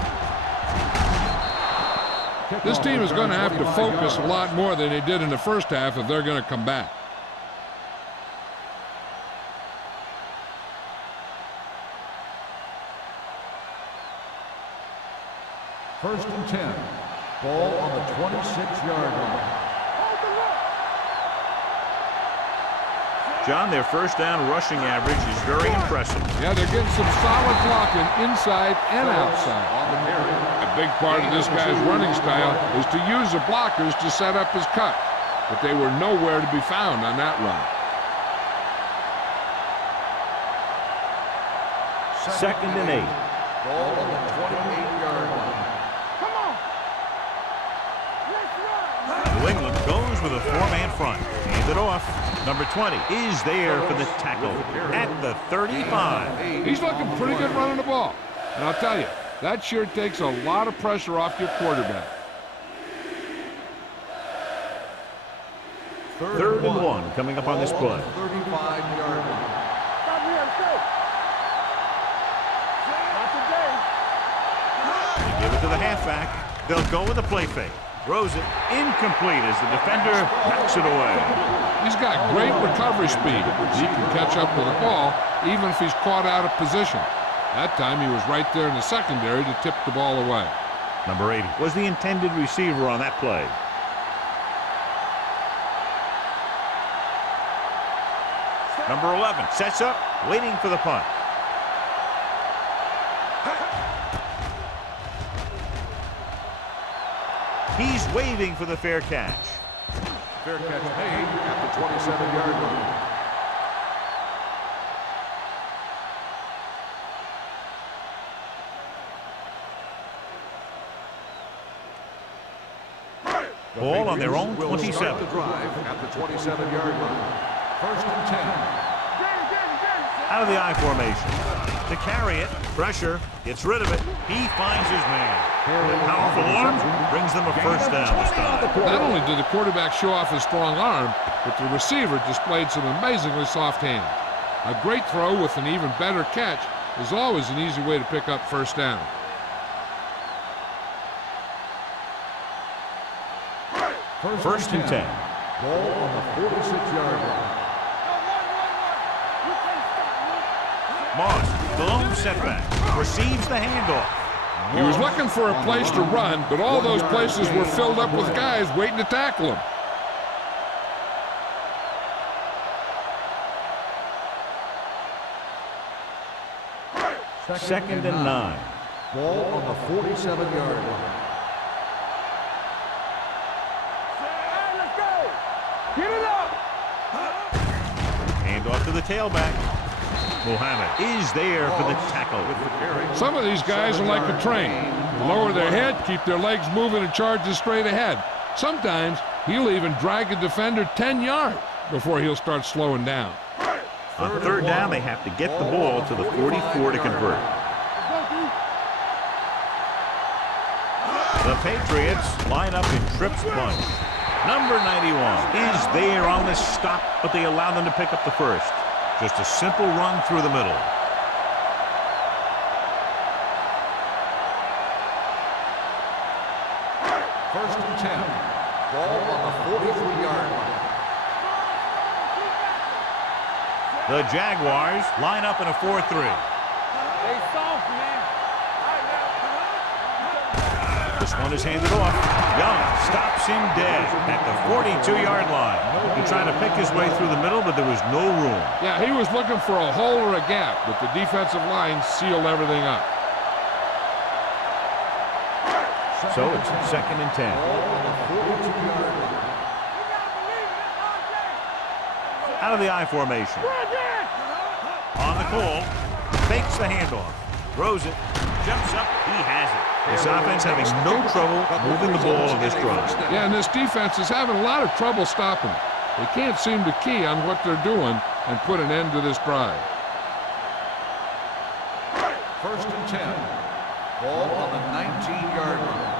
This team is going to have to focus a lot more than they did in the first half if they're going to come back. First and 10. Ball on the 26-yard line. John, their first down rushing average is very impressive. Yeah, they're getting some solid blocking inside and outside. A big part of this guy's running style is to use the blockers to set up his cut. But they were nowhere to be found on that run. 2nd and 8. Ball on the 28-yard line. Come on. Let's run. New England goes with a 4-man front. Hand it off. Number 20 is there for the tackle at the 35. He's looking pretty good running the ball. And I'll tell you, that sure takes a lot of pressure off your quarterback. 3rd and 1 coming up on this play. 35-yard line. Stop here, stay. Not today. They give it to the halfback. They'll go with a play fake. Throws it incomplete as the defender backs it away. He's got great recovery speed. He can catch up with the ball even if he's caught out of position. That time he was right there in the secondary to tip the ball away. Number 80 was the intended receiver on that play. Number 11 sets up, waiting for the punt. He's waving for the fair catch. Fair catch made at the 27-yard line. Ball on their own Will 27. start the drive at the 27-yard line. First and 10. Out of the I formation. To carry it, pressure, gets rid of it. He finds his man. The powerful arm brings them a first down this time. Not only did the quarterback show off his strong arm, but the receiver displayed some amazingly soft hands. A great throw with an even better catch is always an easy way to pick up first down. First and 10. Ball on the 46-yard line. Moss, the lone setback, receives the handoff. He was looking for a place to run, but all those places were filled up with guys waiting to tackle him. Second and 9. Ball on the 47-yard line. Let's go. Get it up. Handoff to the tailback. Muhammad is there for the tackle. Some of these guys are like a train. They lower their head, keep their legs moving, and charge straight ahead. Sometimes he'll even drag a defender 10 yards before he'll start slowing down. On third down, they have to get the ball to the 44 to convert. The Patriots line up in trips bunch. Number 91 is there on the stop, but they allow them to pick up the first. Just a simple run through the middle. First and 10. Ball on the 43-yard line. The Jaguars line up in a 4-3. They soft, man. This one is handed off. Young stops him dead at the 42-yard line. He tried to pick his way through the middle, but there was no room. Yeah, he was looking for a hole or a gap, but the defensive line sealed everything up. So it's second and 10. Out of the I formation. On the call, fakes the handoff, throws it, jumps up, he has it. This offense having no trouble moving the ball on this drive. Yeah, and this defense is having a lot of trouble stopping it. They can't seem to key on what they're doing and put an end to this drive. First and 10. Ball on the 19-yard line.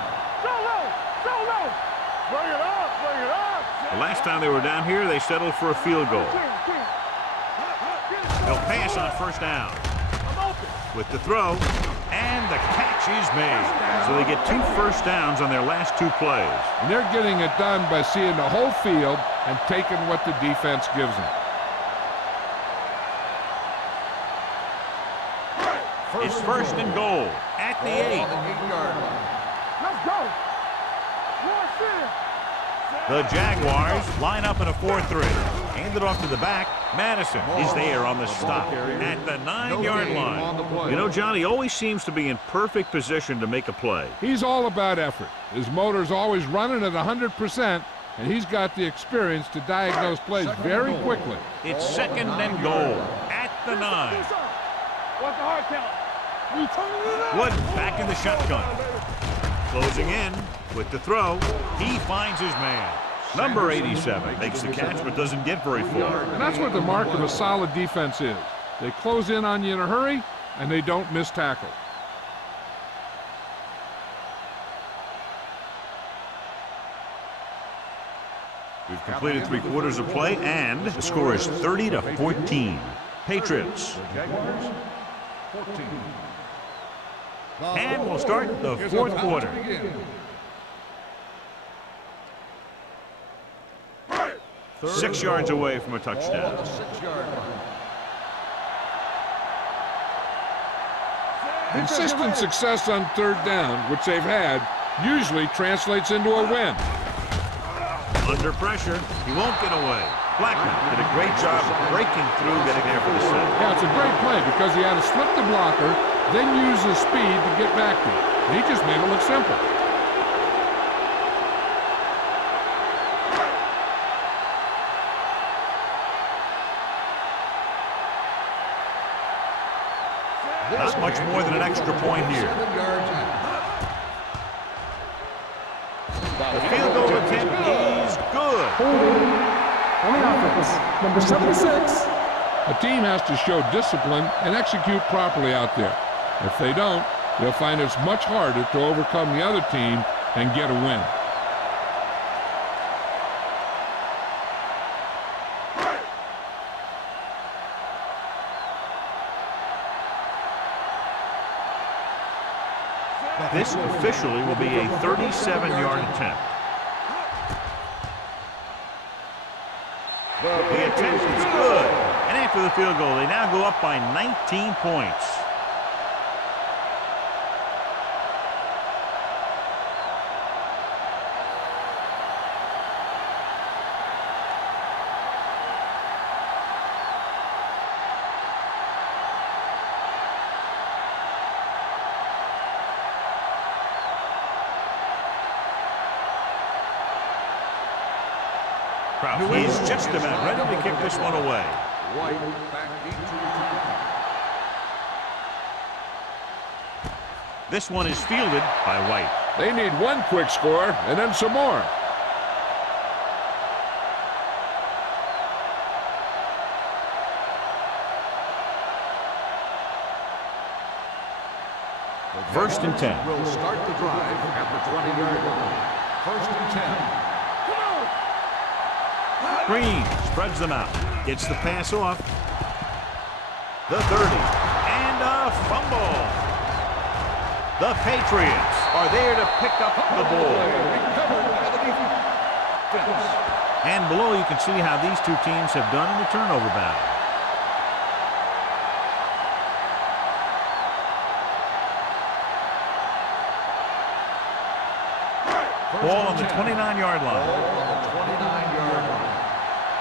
Bring it up, bring it up. The last time they were down here, they settled for a field goal. They'll pass on first down. With the throw, and the catch is made. So they get 2 first downs on their last 2 plays. And they're getting it done by seeing the whole field and taking what the defense gives them. It's first and goal at the 8. On the 8-yard line. Let's go. Watch it. The Jaguars line up in a 4-3. Handed off to the back. Madison is there on the stop at the 9-yard line. You know, John, he always seems to be in perfect position to make a play. He's all about effort. His motor's always running at 100%, and he's got the experience to diagnose plays very quickly. It's second and goal at the 9. What's the hard count? We turning it up. Wood back in the shotgun. Closing in with the throw. He finds his man. Number 87 makes the catch but doesn't get very far. And that's what the mark of a solid defense is. They close in on you in a hurry, and they don't miss tackle. We've completed 3 quarters of play, and the score is 30-14. Patriots. Jaguars, 14. And we'll start the 4th quarter. 6 yards away from a touchdown. 6-yard line. Consistent success on third down, which they've had, usually translates into a win. Under pressure, he won't get away. Blackman did a great job of breaking through, getting there for the set. Yeah, it's a great play because he had to slip the blocker, then use his speed to get back to it. And he just made it look simple. Not much more than an extra point here. 7 yards out. The field goal attempt is good. Holding on the offense, number 76. A team has to show discipline and execute properly out there. If they don't, they'll find it's much harder to overcome the other team and get a win. This officially will be a 37-yard attempt. The attempt is good. And after the field goal, they now go up by 19 points. He's just about ready to kick this one away. White back deep to return. This one is fielded by White. They need one quick score and then some more. First and 10. Will start the drive at the 20-yard line. First and 10. Green spreads them out. Gets the pass off. The 30. And a fumble. The Patriots are there to pick up the ball. And below you can see how these two teams have done in the turnover battle. Ball on the 29-yard line.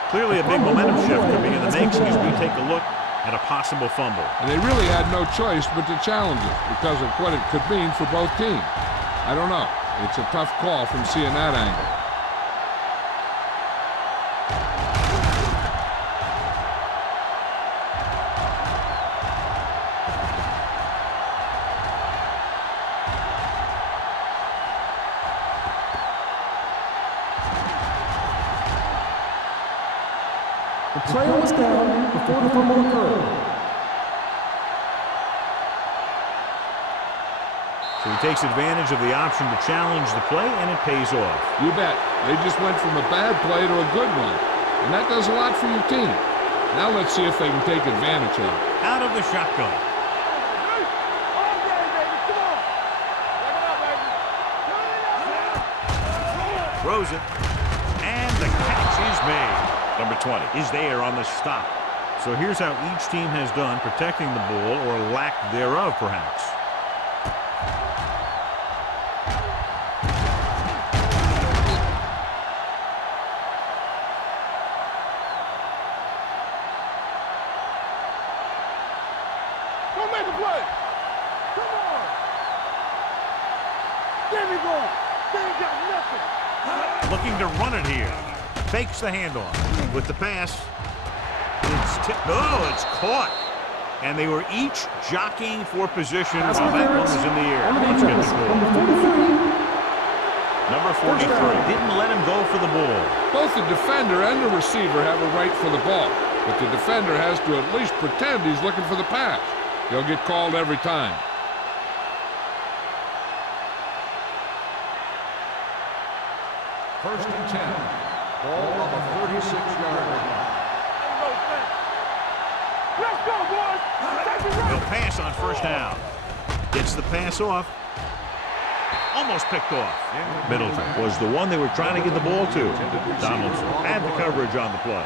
Clearly a big momentum shift could be in the making as we take a look at a possible fumble. And they really had no choice but to challenge it because of what it could mean for both teams. I don't know. It's a tough call from seeing that angle. The player was down before the fumble occurred. So he takes advantage of the option to challenge the play, and it pays off. You bet. They just went from a bad play to a good one. And that does a lot for your team. Now let's see if they can take advantage of it. Out of the shotgun. Throws it. And the catch is made. Number 20 is there on the stop. So here's how each team has done protecting the ball, or lack thereof, perhaps. Don't make a play. Come on. There we go. They ain't got nothing. Looking to run it here. Fakes the handoff. With the pass, it's tipped. Oh, it's caught. And they were each jockeying for position while that one was in the air. Let's get the ball. Number 43 didn't let him go for the ball. Both the defender and the receiver have a right for the ball, but the defender has to at least pretend he's looking for the pass. He'll get called every time. First and 10. Ball on the 36-yard line. Let's go, boys. Take it right. He'll pass on first down. Gets the pass off. Almost picked off. Middleton was the one they were trying to get the ball to. Donaldson had the coverage on the play.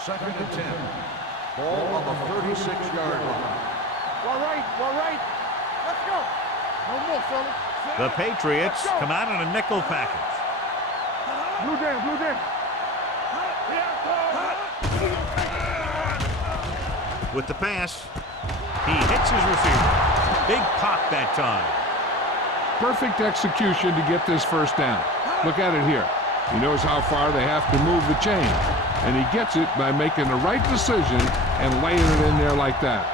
Second and 10. Ball on the 36-yard line. All right. Let's go. No more, fella. The Patriots come out in a nickel package. Blue down. With the pass, he hits his receiver. Big pop that time. Perfect execution to get this first down. Look at it here. He knows how far they have to move the chain, and he gets it by making the right decision and laying it in there like that.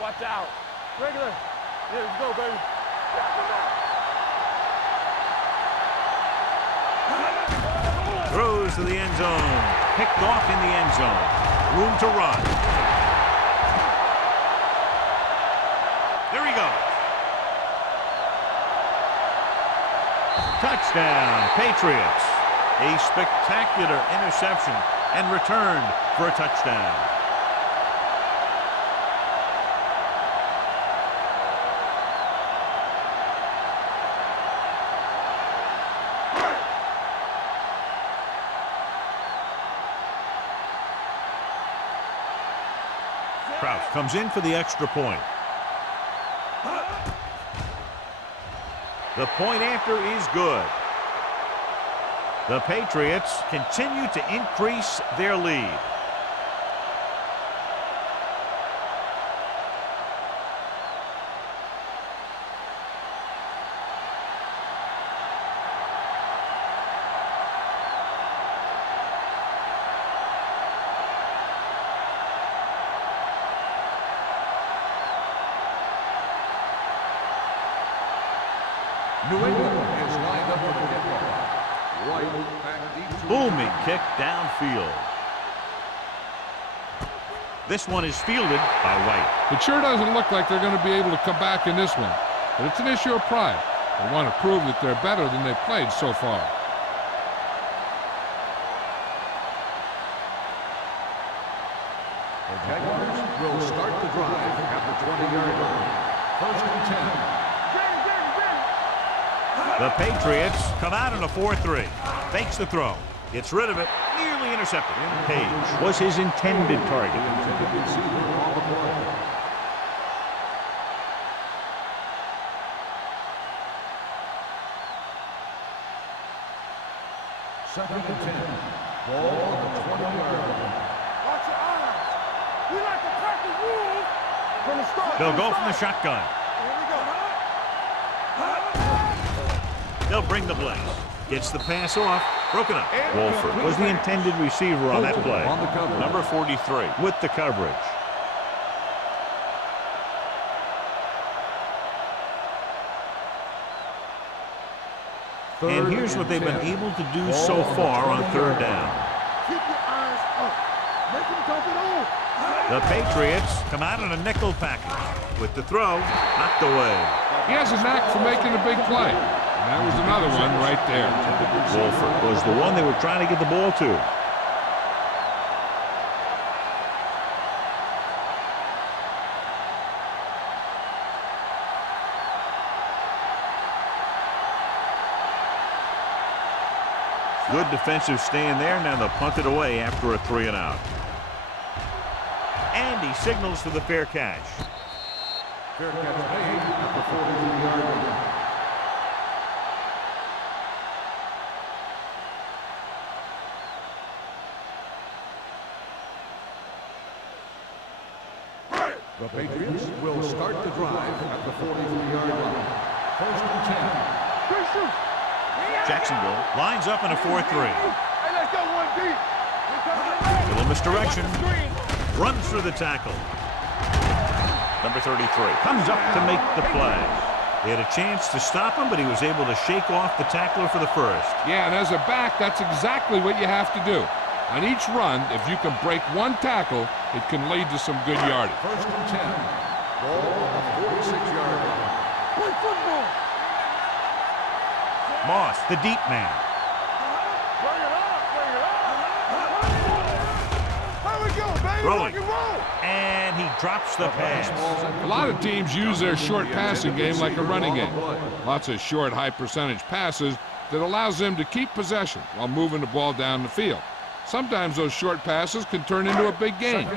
Watch out. Regular. Here we go, baby. Throws to the end zone. Picked off in the end zone. Room to run. There he goes. Touchdown, Patriots. A spectacular interception and returned for a touchdown. Crouch comes in for the extra point. The point after is good. The Patriots continue to increase their lead. New England is lined up for the kickoff. White back deep to Booming kick downfield. This one is fielded by White. It sure doesn't look like they're going to be able to come back in this one, but it's an issue of pride. They want to prove that they're better than they've played so far. The Jaguars will start the drive at the 20-yard line. First and 10. The Patriots come out in a 4-3. Fakes the throw. Gets rid of it. Nearly intercepted. Page was his intended target. Second and 10. Ball on the 20-yard line. Watch your eyes. We like to practice rules from the start. They'll go from the shotgun. Here we go. They'll bring the blitz. Gets the pass off. Broken up. Wolford was the intended receiver on that play. On the cover. Number 43 with the coverage. And here's what they've been able to do so far on third down. Keep your eyes up. Make them dump it on. The Patriots come out in a nickel package. With the throw, knocked away. He has a knack for making a big play. And that was another one right there. Wolford was the one they were trying to get the ball to. Good defensive stand there. Now they'll punt it away after a 3-and-out. And he signals for the fair catch. Fair catch made at the 43-yard line. The Patriots will start the drive at the 43-yard line. First and 10. Jacksonville lines up in a 4-3. Hey, let's go one deep. Little misdirection. Runs through the tackle. Number 33 comes up to make the play. They had a chance to stop him, but he was able to shake off the tackler for the first. Yeah, and as a back, that's exactly what you have to do. On each run, if you can break one tackle, it can lead to some good yardage. First and 10. Ball on the 46-yard line. Play football. Moss, the deep man. Bring it up. Bring it up. Here we go, baby. Rolling. Rock and roll. And he drops the pass. A lot of teams use their short passing game like a running game. Lots of short, high-percentage passes that allows them to keep possession while moving the ball down the field. Sometimes those short passes can turn into a big gain.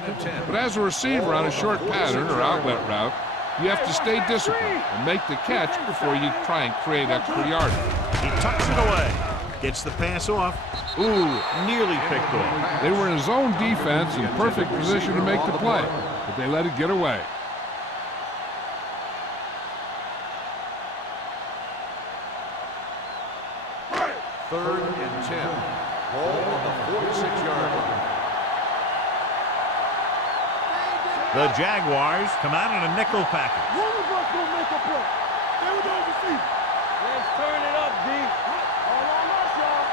But as a receiver on a short pattern or outlet route, you have to stay disciplined and make the catch before you try and create extra yardage. He tucks it away. Gets the pass off. Ooh, nearly picked off. They were in zone defense in perfect position to make the play, but they let it get away. Third and 10. Ball on the 46-yard line. The Jaguars come out in a nickel package. One of us gonna make a play. There we go, receiver. Let's turn it up, D. All on us, y'all.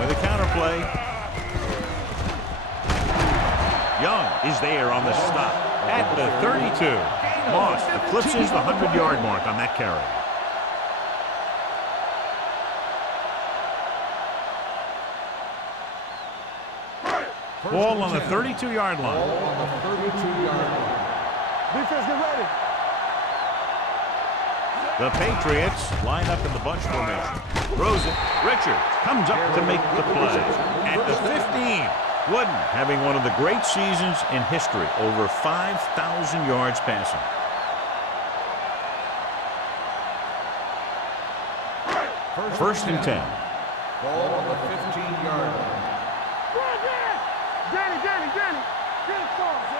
With a counterplay. Young is there on the stop at the 32. Moss eclipses the 100-yard mark on that carry. Ball on the 32-yard line. Ball on the 32-yard line. Defense, get ready. The Patriots line up in the bunch formation. Throws it. Richards comes up to make the play. At the 15. Wooden having one of the great seasons in history. Over 5,000 yards passing. First and 10. Ball on the 15-yard line.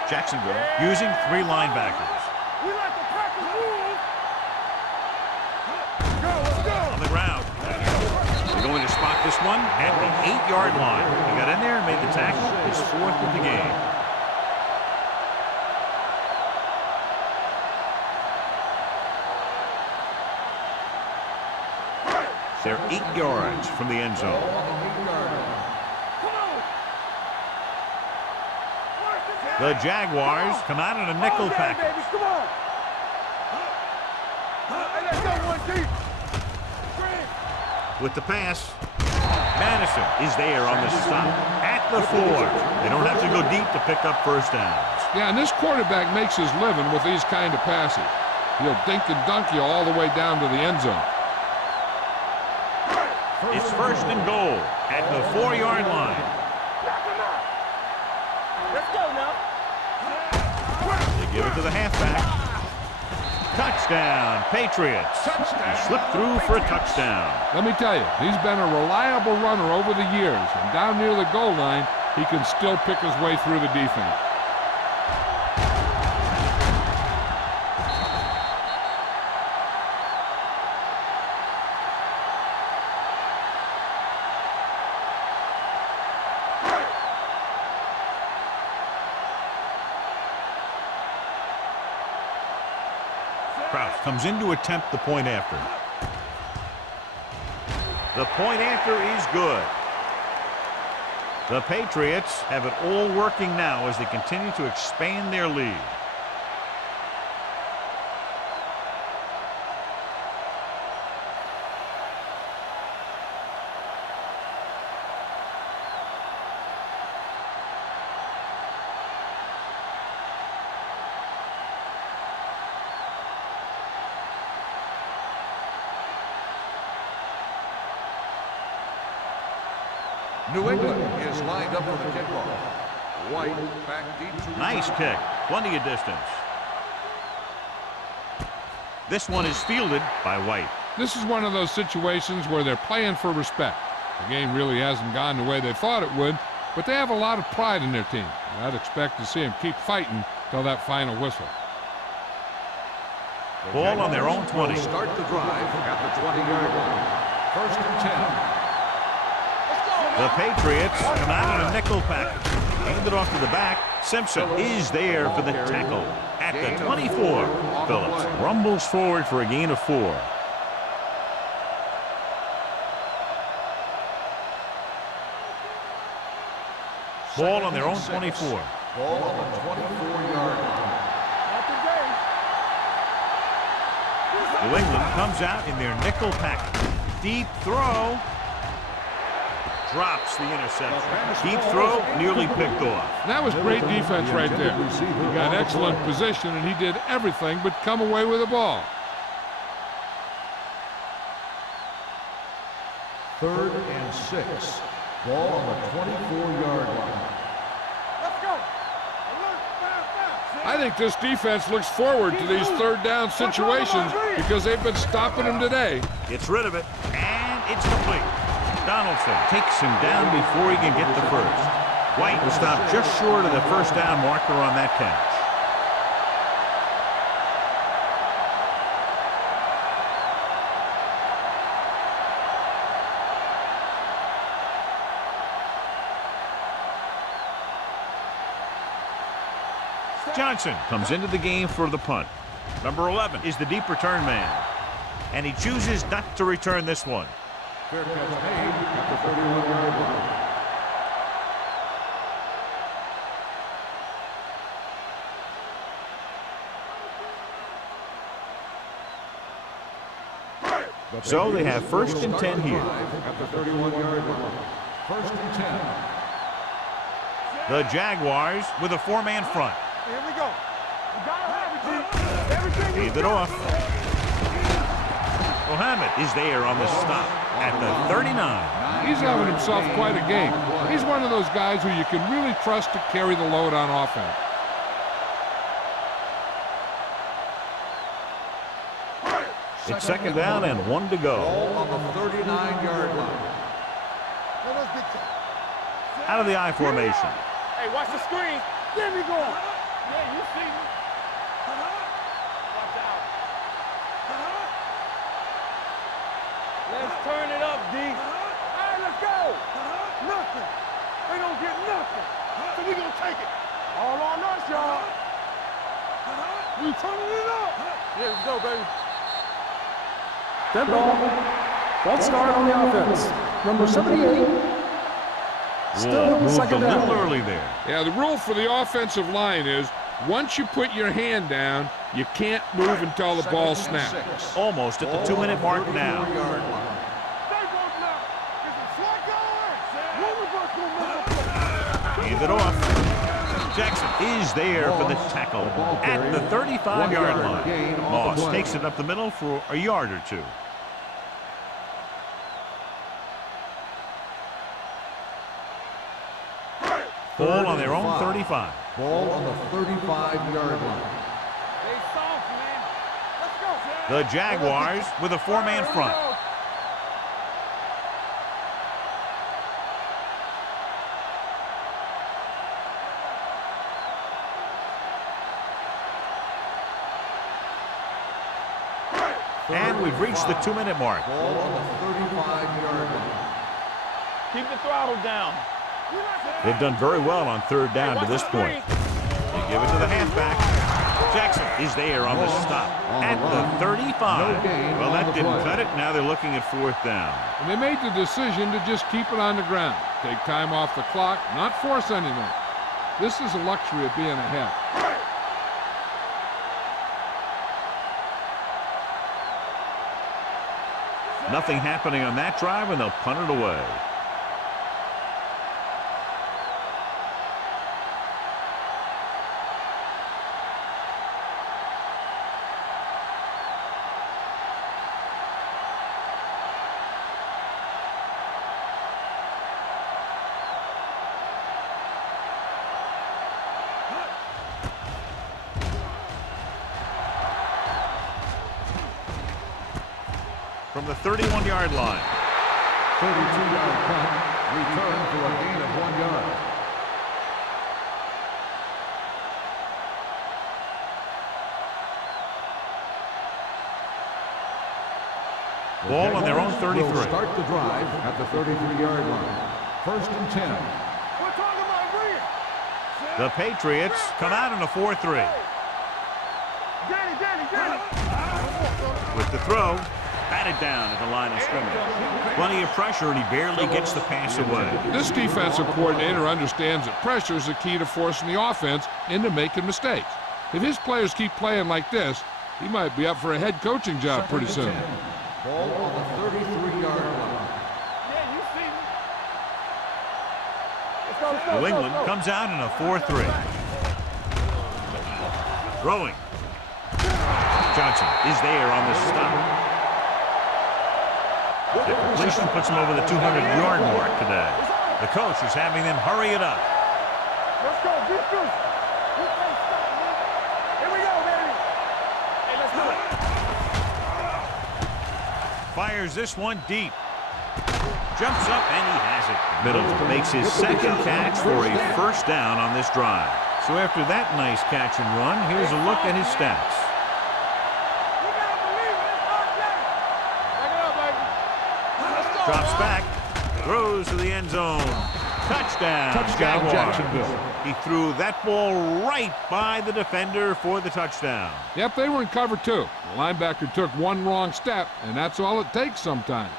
Jacksonville using 3 linebackers. We like the Packers move. Go, let's go. On the ground. They're going to spot this one at the 8-yard line. He got in there and made the tackle. His 4th of the game. They're 8 yards from the end zone. The Jaguars come out in a nickel package. Come on. Hey, let's go, one deep. With the pass, Madison is there on the stop at the 4. They don't have to go deep to pick up first downs. Yeah, and this quarterback makes his living with these kind of passes. He'll dink and dunk you all the way down to the end zone. It's first and goal at the 4-yard line. Let's go now. They give it to the halfback. Touchdown, Patriots. He slipped through for a touchdown. Let me tell you, he's been a reliable runner over the years, and down near the goal line, he can still pick his way through the defense. Kraus comes in to attempt the point after. The point after is good. The Patriots have it all working now as they continue to expand their lead. New England is lined up for the kickoff. White back deep to Nice kick. Plenty of distance. This one is fielded by White. This is one of those situations where they're playing for respect. The game really hasn't gone the way they thought it would, but they have a lot of pride in their team. And I'd expect to see them keep fighting till that final whistle. Ball on their own 20. start the drive at the 20-yard line. First and 10. The Patriots come out in a nickel package. Hand it off to the back. Simpson is there for the tackle at the 24. Phillips rumbles forward for a gain of 4. Ball on their own 24. Ball on the 24-yard line. New England comes out in their nickel package. Deep throw. Drops the interception. Deep throw, nearly picked off. That was great defense right there. He got excellent position, and he did everything but come away with the ball. Third and 6. Ball on the 24-yard line. Let's go. I think this defense looks forward to these third down situations because they've been stopping them today. Gets rid of it, and it's complete. Donaldson takes him down before he can get the first. White will stop just short of the first down marker on that catch. Johnson comes into the game for the punt. Number 11 is the deep return man, and he chooses not to return this one. Fair catch made at the 31-yard line. So they have first and 10 here. At the 31-yard line. First and 10. The Jaguars with a four-man front. Here we go. You gotta have it, G. Everything you Hand it got. off. Muhammad is there on the stop at the 39. He's having himself quite a game. He's one of those guys who you can really trust to carry the load on offense. It's second down and 1 to go. Ball on the 39-yard line. Out of the I formation. Hey, watch the screen. There we go. Yeah, you see me. Watch out. Let's turn it up, D. All right, let's go. Nothing. They don't get nothing. So we gonna take it. All on us, y'all. We turning it up. Yeah, let's go, baby. Dead ball. False start on the offense. Number 78. Still Moved a second down. little early there. Yeah, the rule for the offensive line is once you put your hand down, you can't move until the ball snaps. Almost at the 2-minute mark now. Stay both now. Is it slot going? One of us gonna make a play. Hand it off. Jackson is there for the tackle at the 35-yard line. Moss takes it up the middle for a yard or two. Ball on their own 35. Ball on the 35-yard line. They soft, man. Let's go. The Jaguars with a four-man front. And we've reached the 2-minute mark. Ball on the 35-yard line. Keep the throttle down. They've done very well on third down to this point. They give it to the halfback. Jackson is there on the stop at the 35. Well, that didn't cut it. Now they're looking at fourth down. And they made the decision to just keep it on the ground. Take time off the clock, not force anything. This is a luxury of being ahead. Nothing happening on that drive, and they'll punt it away. From the 31-yard line. 32-yard punt. Return for a gain of 1 yard. Ball on their own 33. Will start the drive at the 33-yard line. First and 10. We're talking about Green. The Patriots come out in a 4-3. Danny. With the throw, batted down at the line of scrimmage. Plenty of pressure, and he barely gets the pass away. This defensive coordinator understands that pressure is the key to forcing the offense into making mistakes. If his players keep playing like this, he might be up for a head coaching job pretty soon. Ball on the 33-yard line. Yeah, you see me. Let's go. New England comes out in a 4-3. Throwing. Johnson is there on the stop. The completion puts him over the 200-yard mark today. The coach is having them hurry it up. Let's go. Defense. We can't stop, man. Here we go, baby. Hey, let's do it. Fires this one deep. Jumps up, and he has it. Middleton makes his second catch for a first down on this drive. So after that nice catch and run, here's a look at his stats. You gotta believe it. It's our day. Back it up, baby. Let's go. Drops back, throws to the end zone. Touchdown, Touchdown, Jaguars. Jacksonville. He threw that ball right by the defender for the touchdown. Yep, they were in cover two. The linebacker took one wrong step, and that's all it takes sometimes.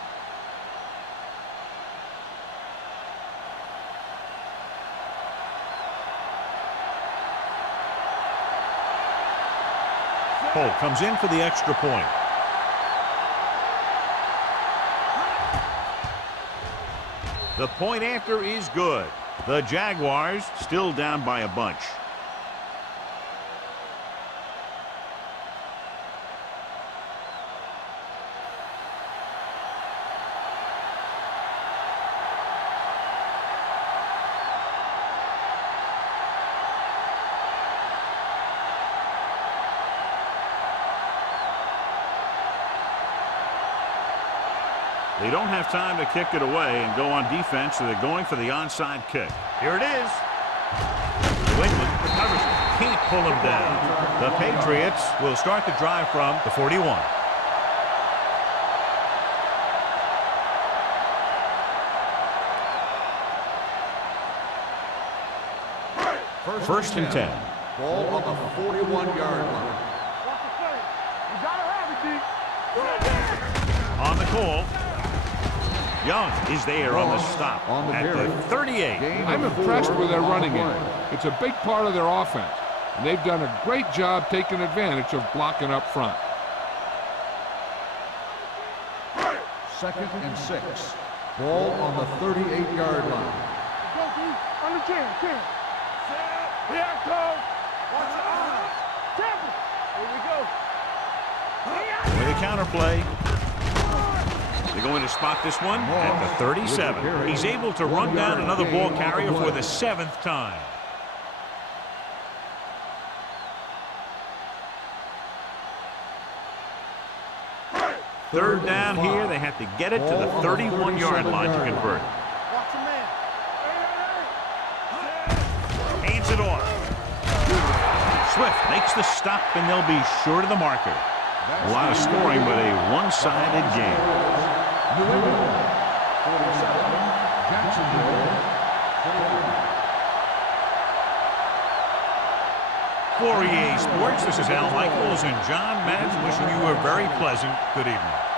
Holt comes in for the extra point. The point after is good. The Jaguars still down by a bunch. They don't have time to kick it away and go on defense, so they're going for the onside kick. Here it is. New England recovers it. Can't pull him down. The Patriots will start the drive from the 41. First and 10. Ball on the 41-yard line. Watch the play. You gotta have it, D. On the call. Young is there on the stop On the at carry. the 38. Gain I'm of impressed 4 with their on the running game. play. It's a big part of their offense, and they've done a great job taking advantage of blocking up front. 2nd and 6. Ball on the 38-yard line. Go, D. On the 10. Here I come. Watch the eyes. Temple. Here we go. With a counterplay. They're going to spot this one at the 37. He's able to run down another ball carrier for the 7th time. Third down here. They have to get it to the 31-yard line to convert. Watch the man. Hands it off. Swift makes the stop, and they'll be short of the marker. A lot of scoring, but a one-sided game. New England, 47. Jacksonville, For EA Sports, this is Al Michaels and John Madden wishing you a very pleasant good evening.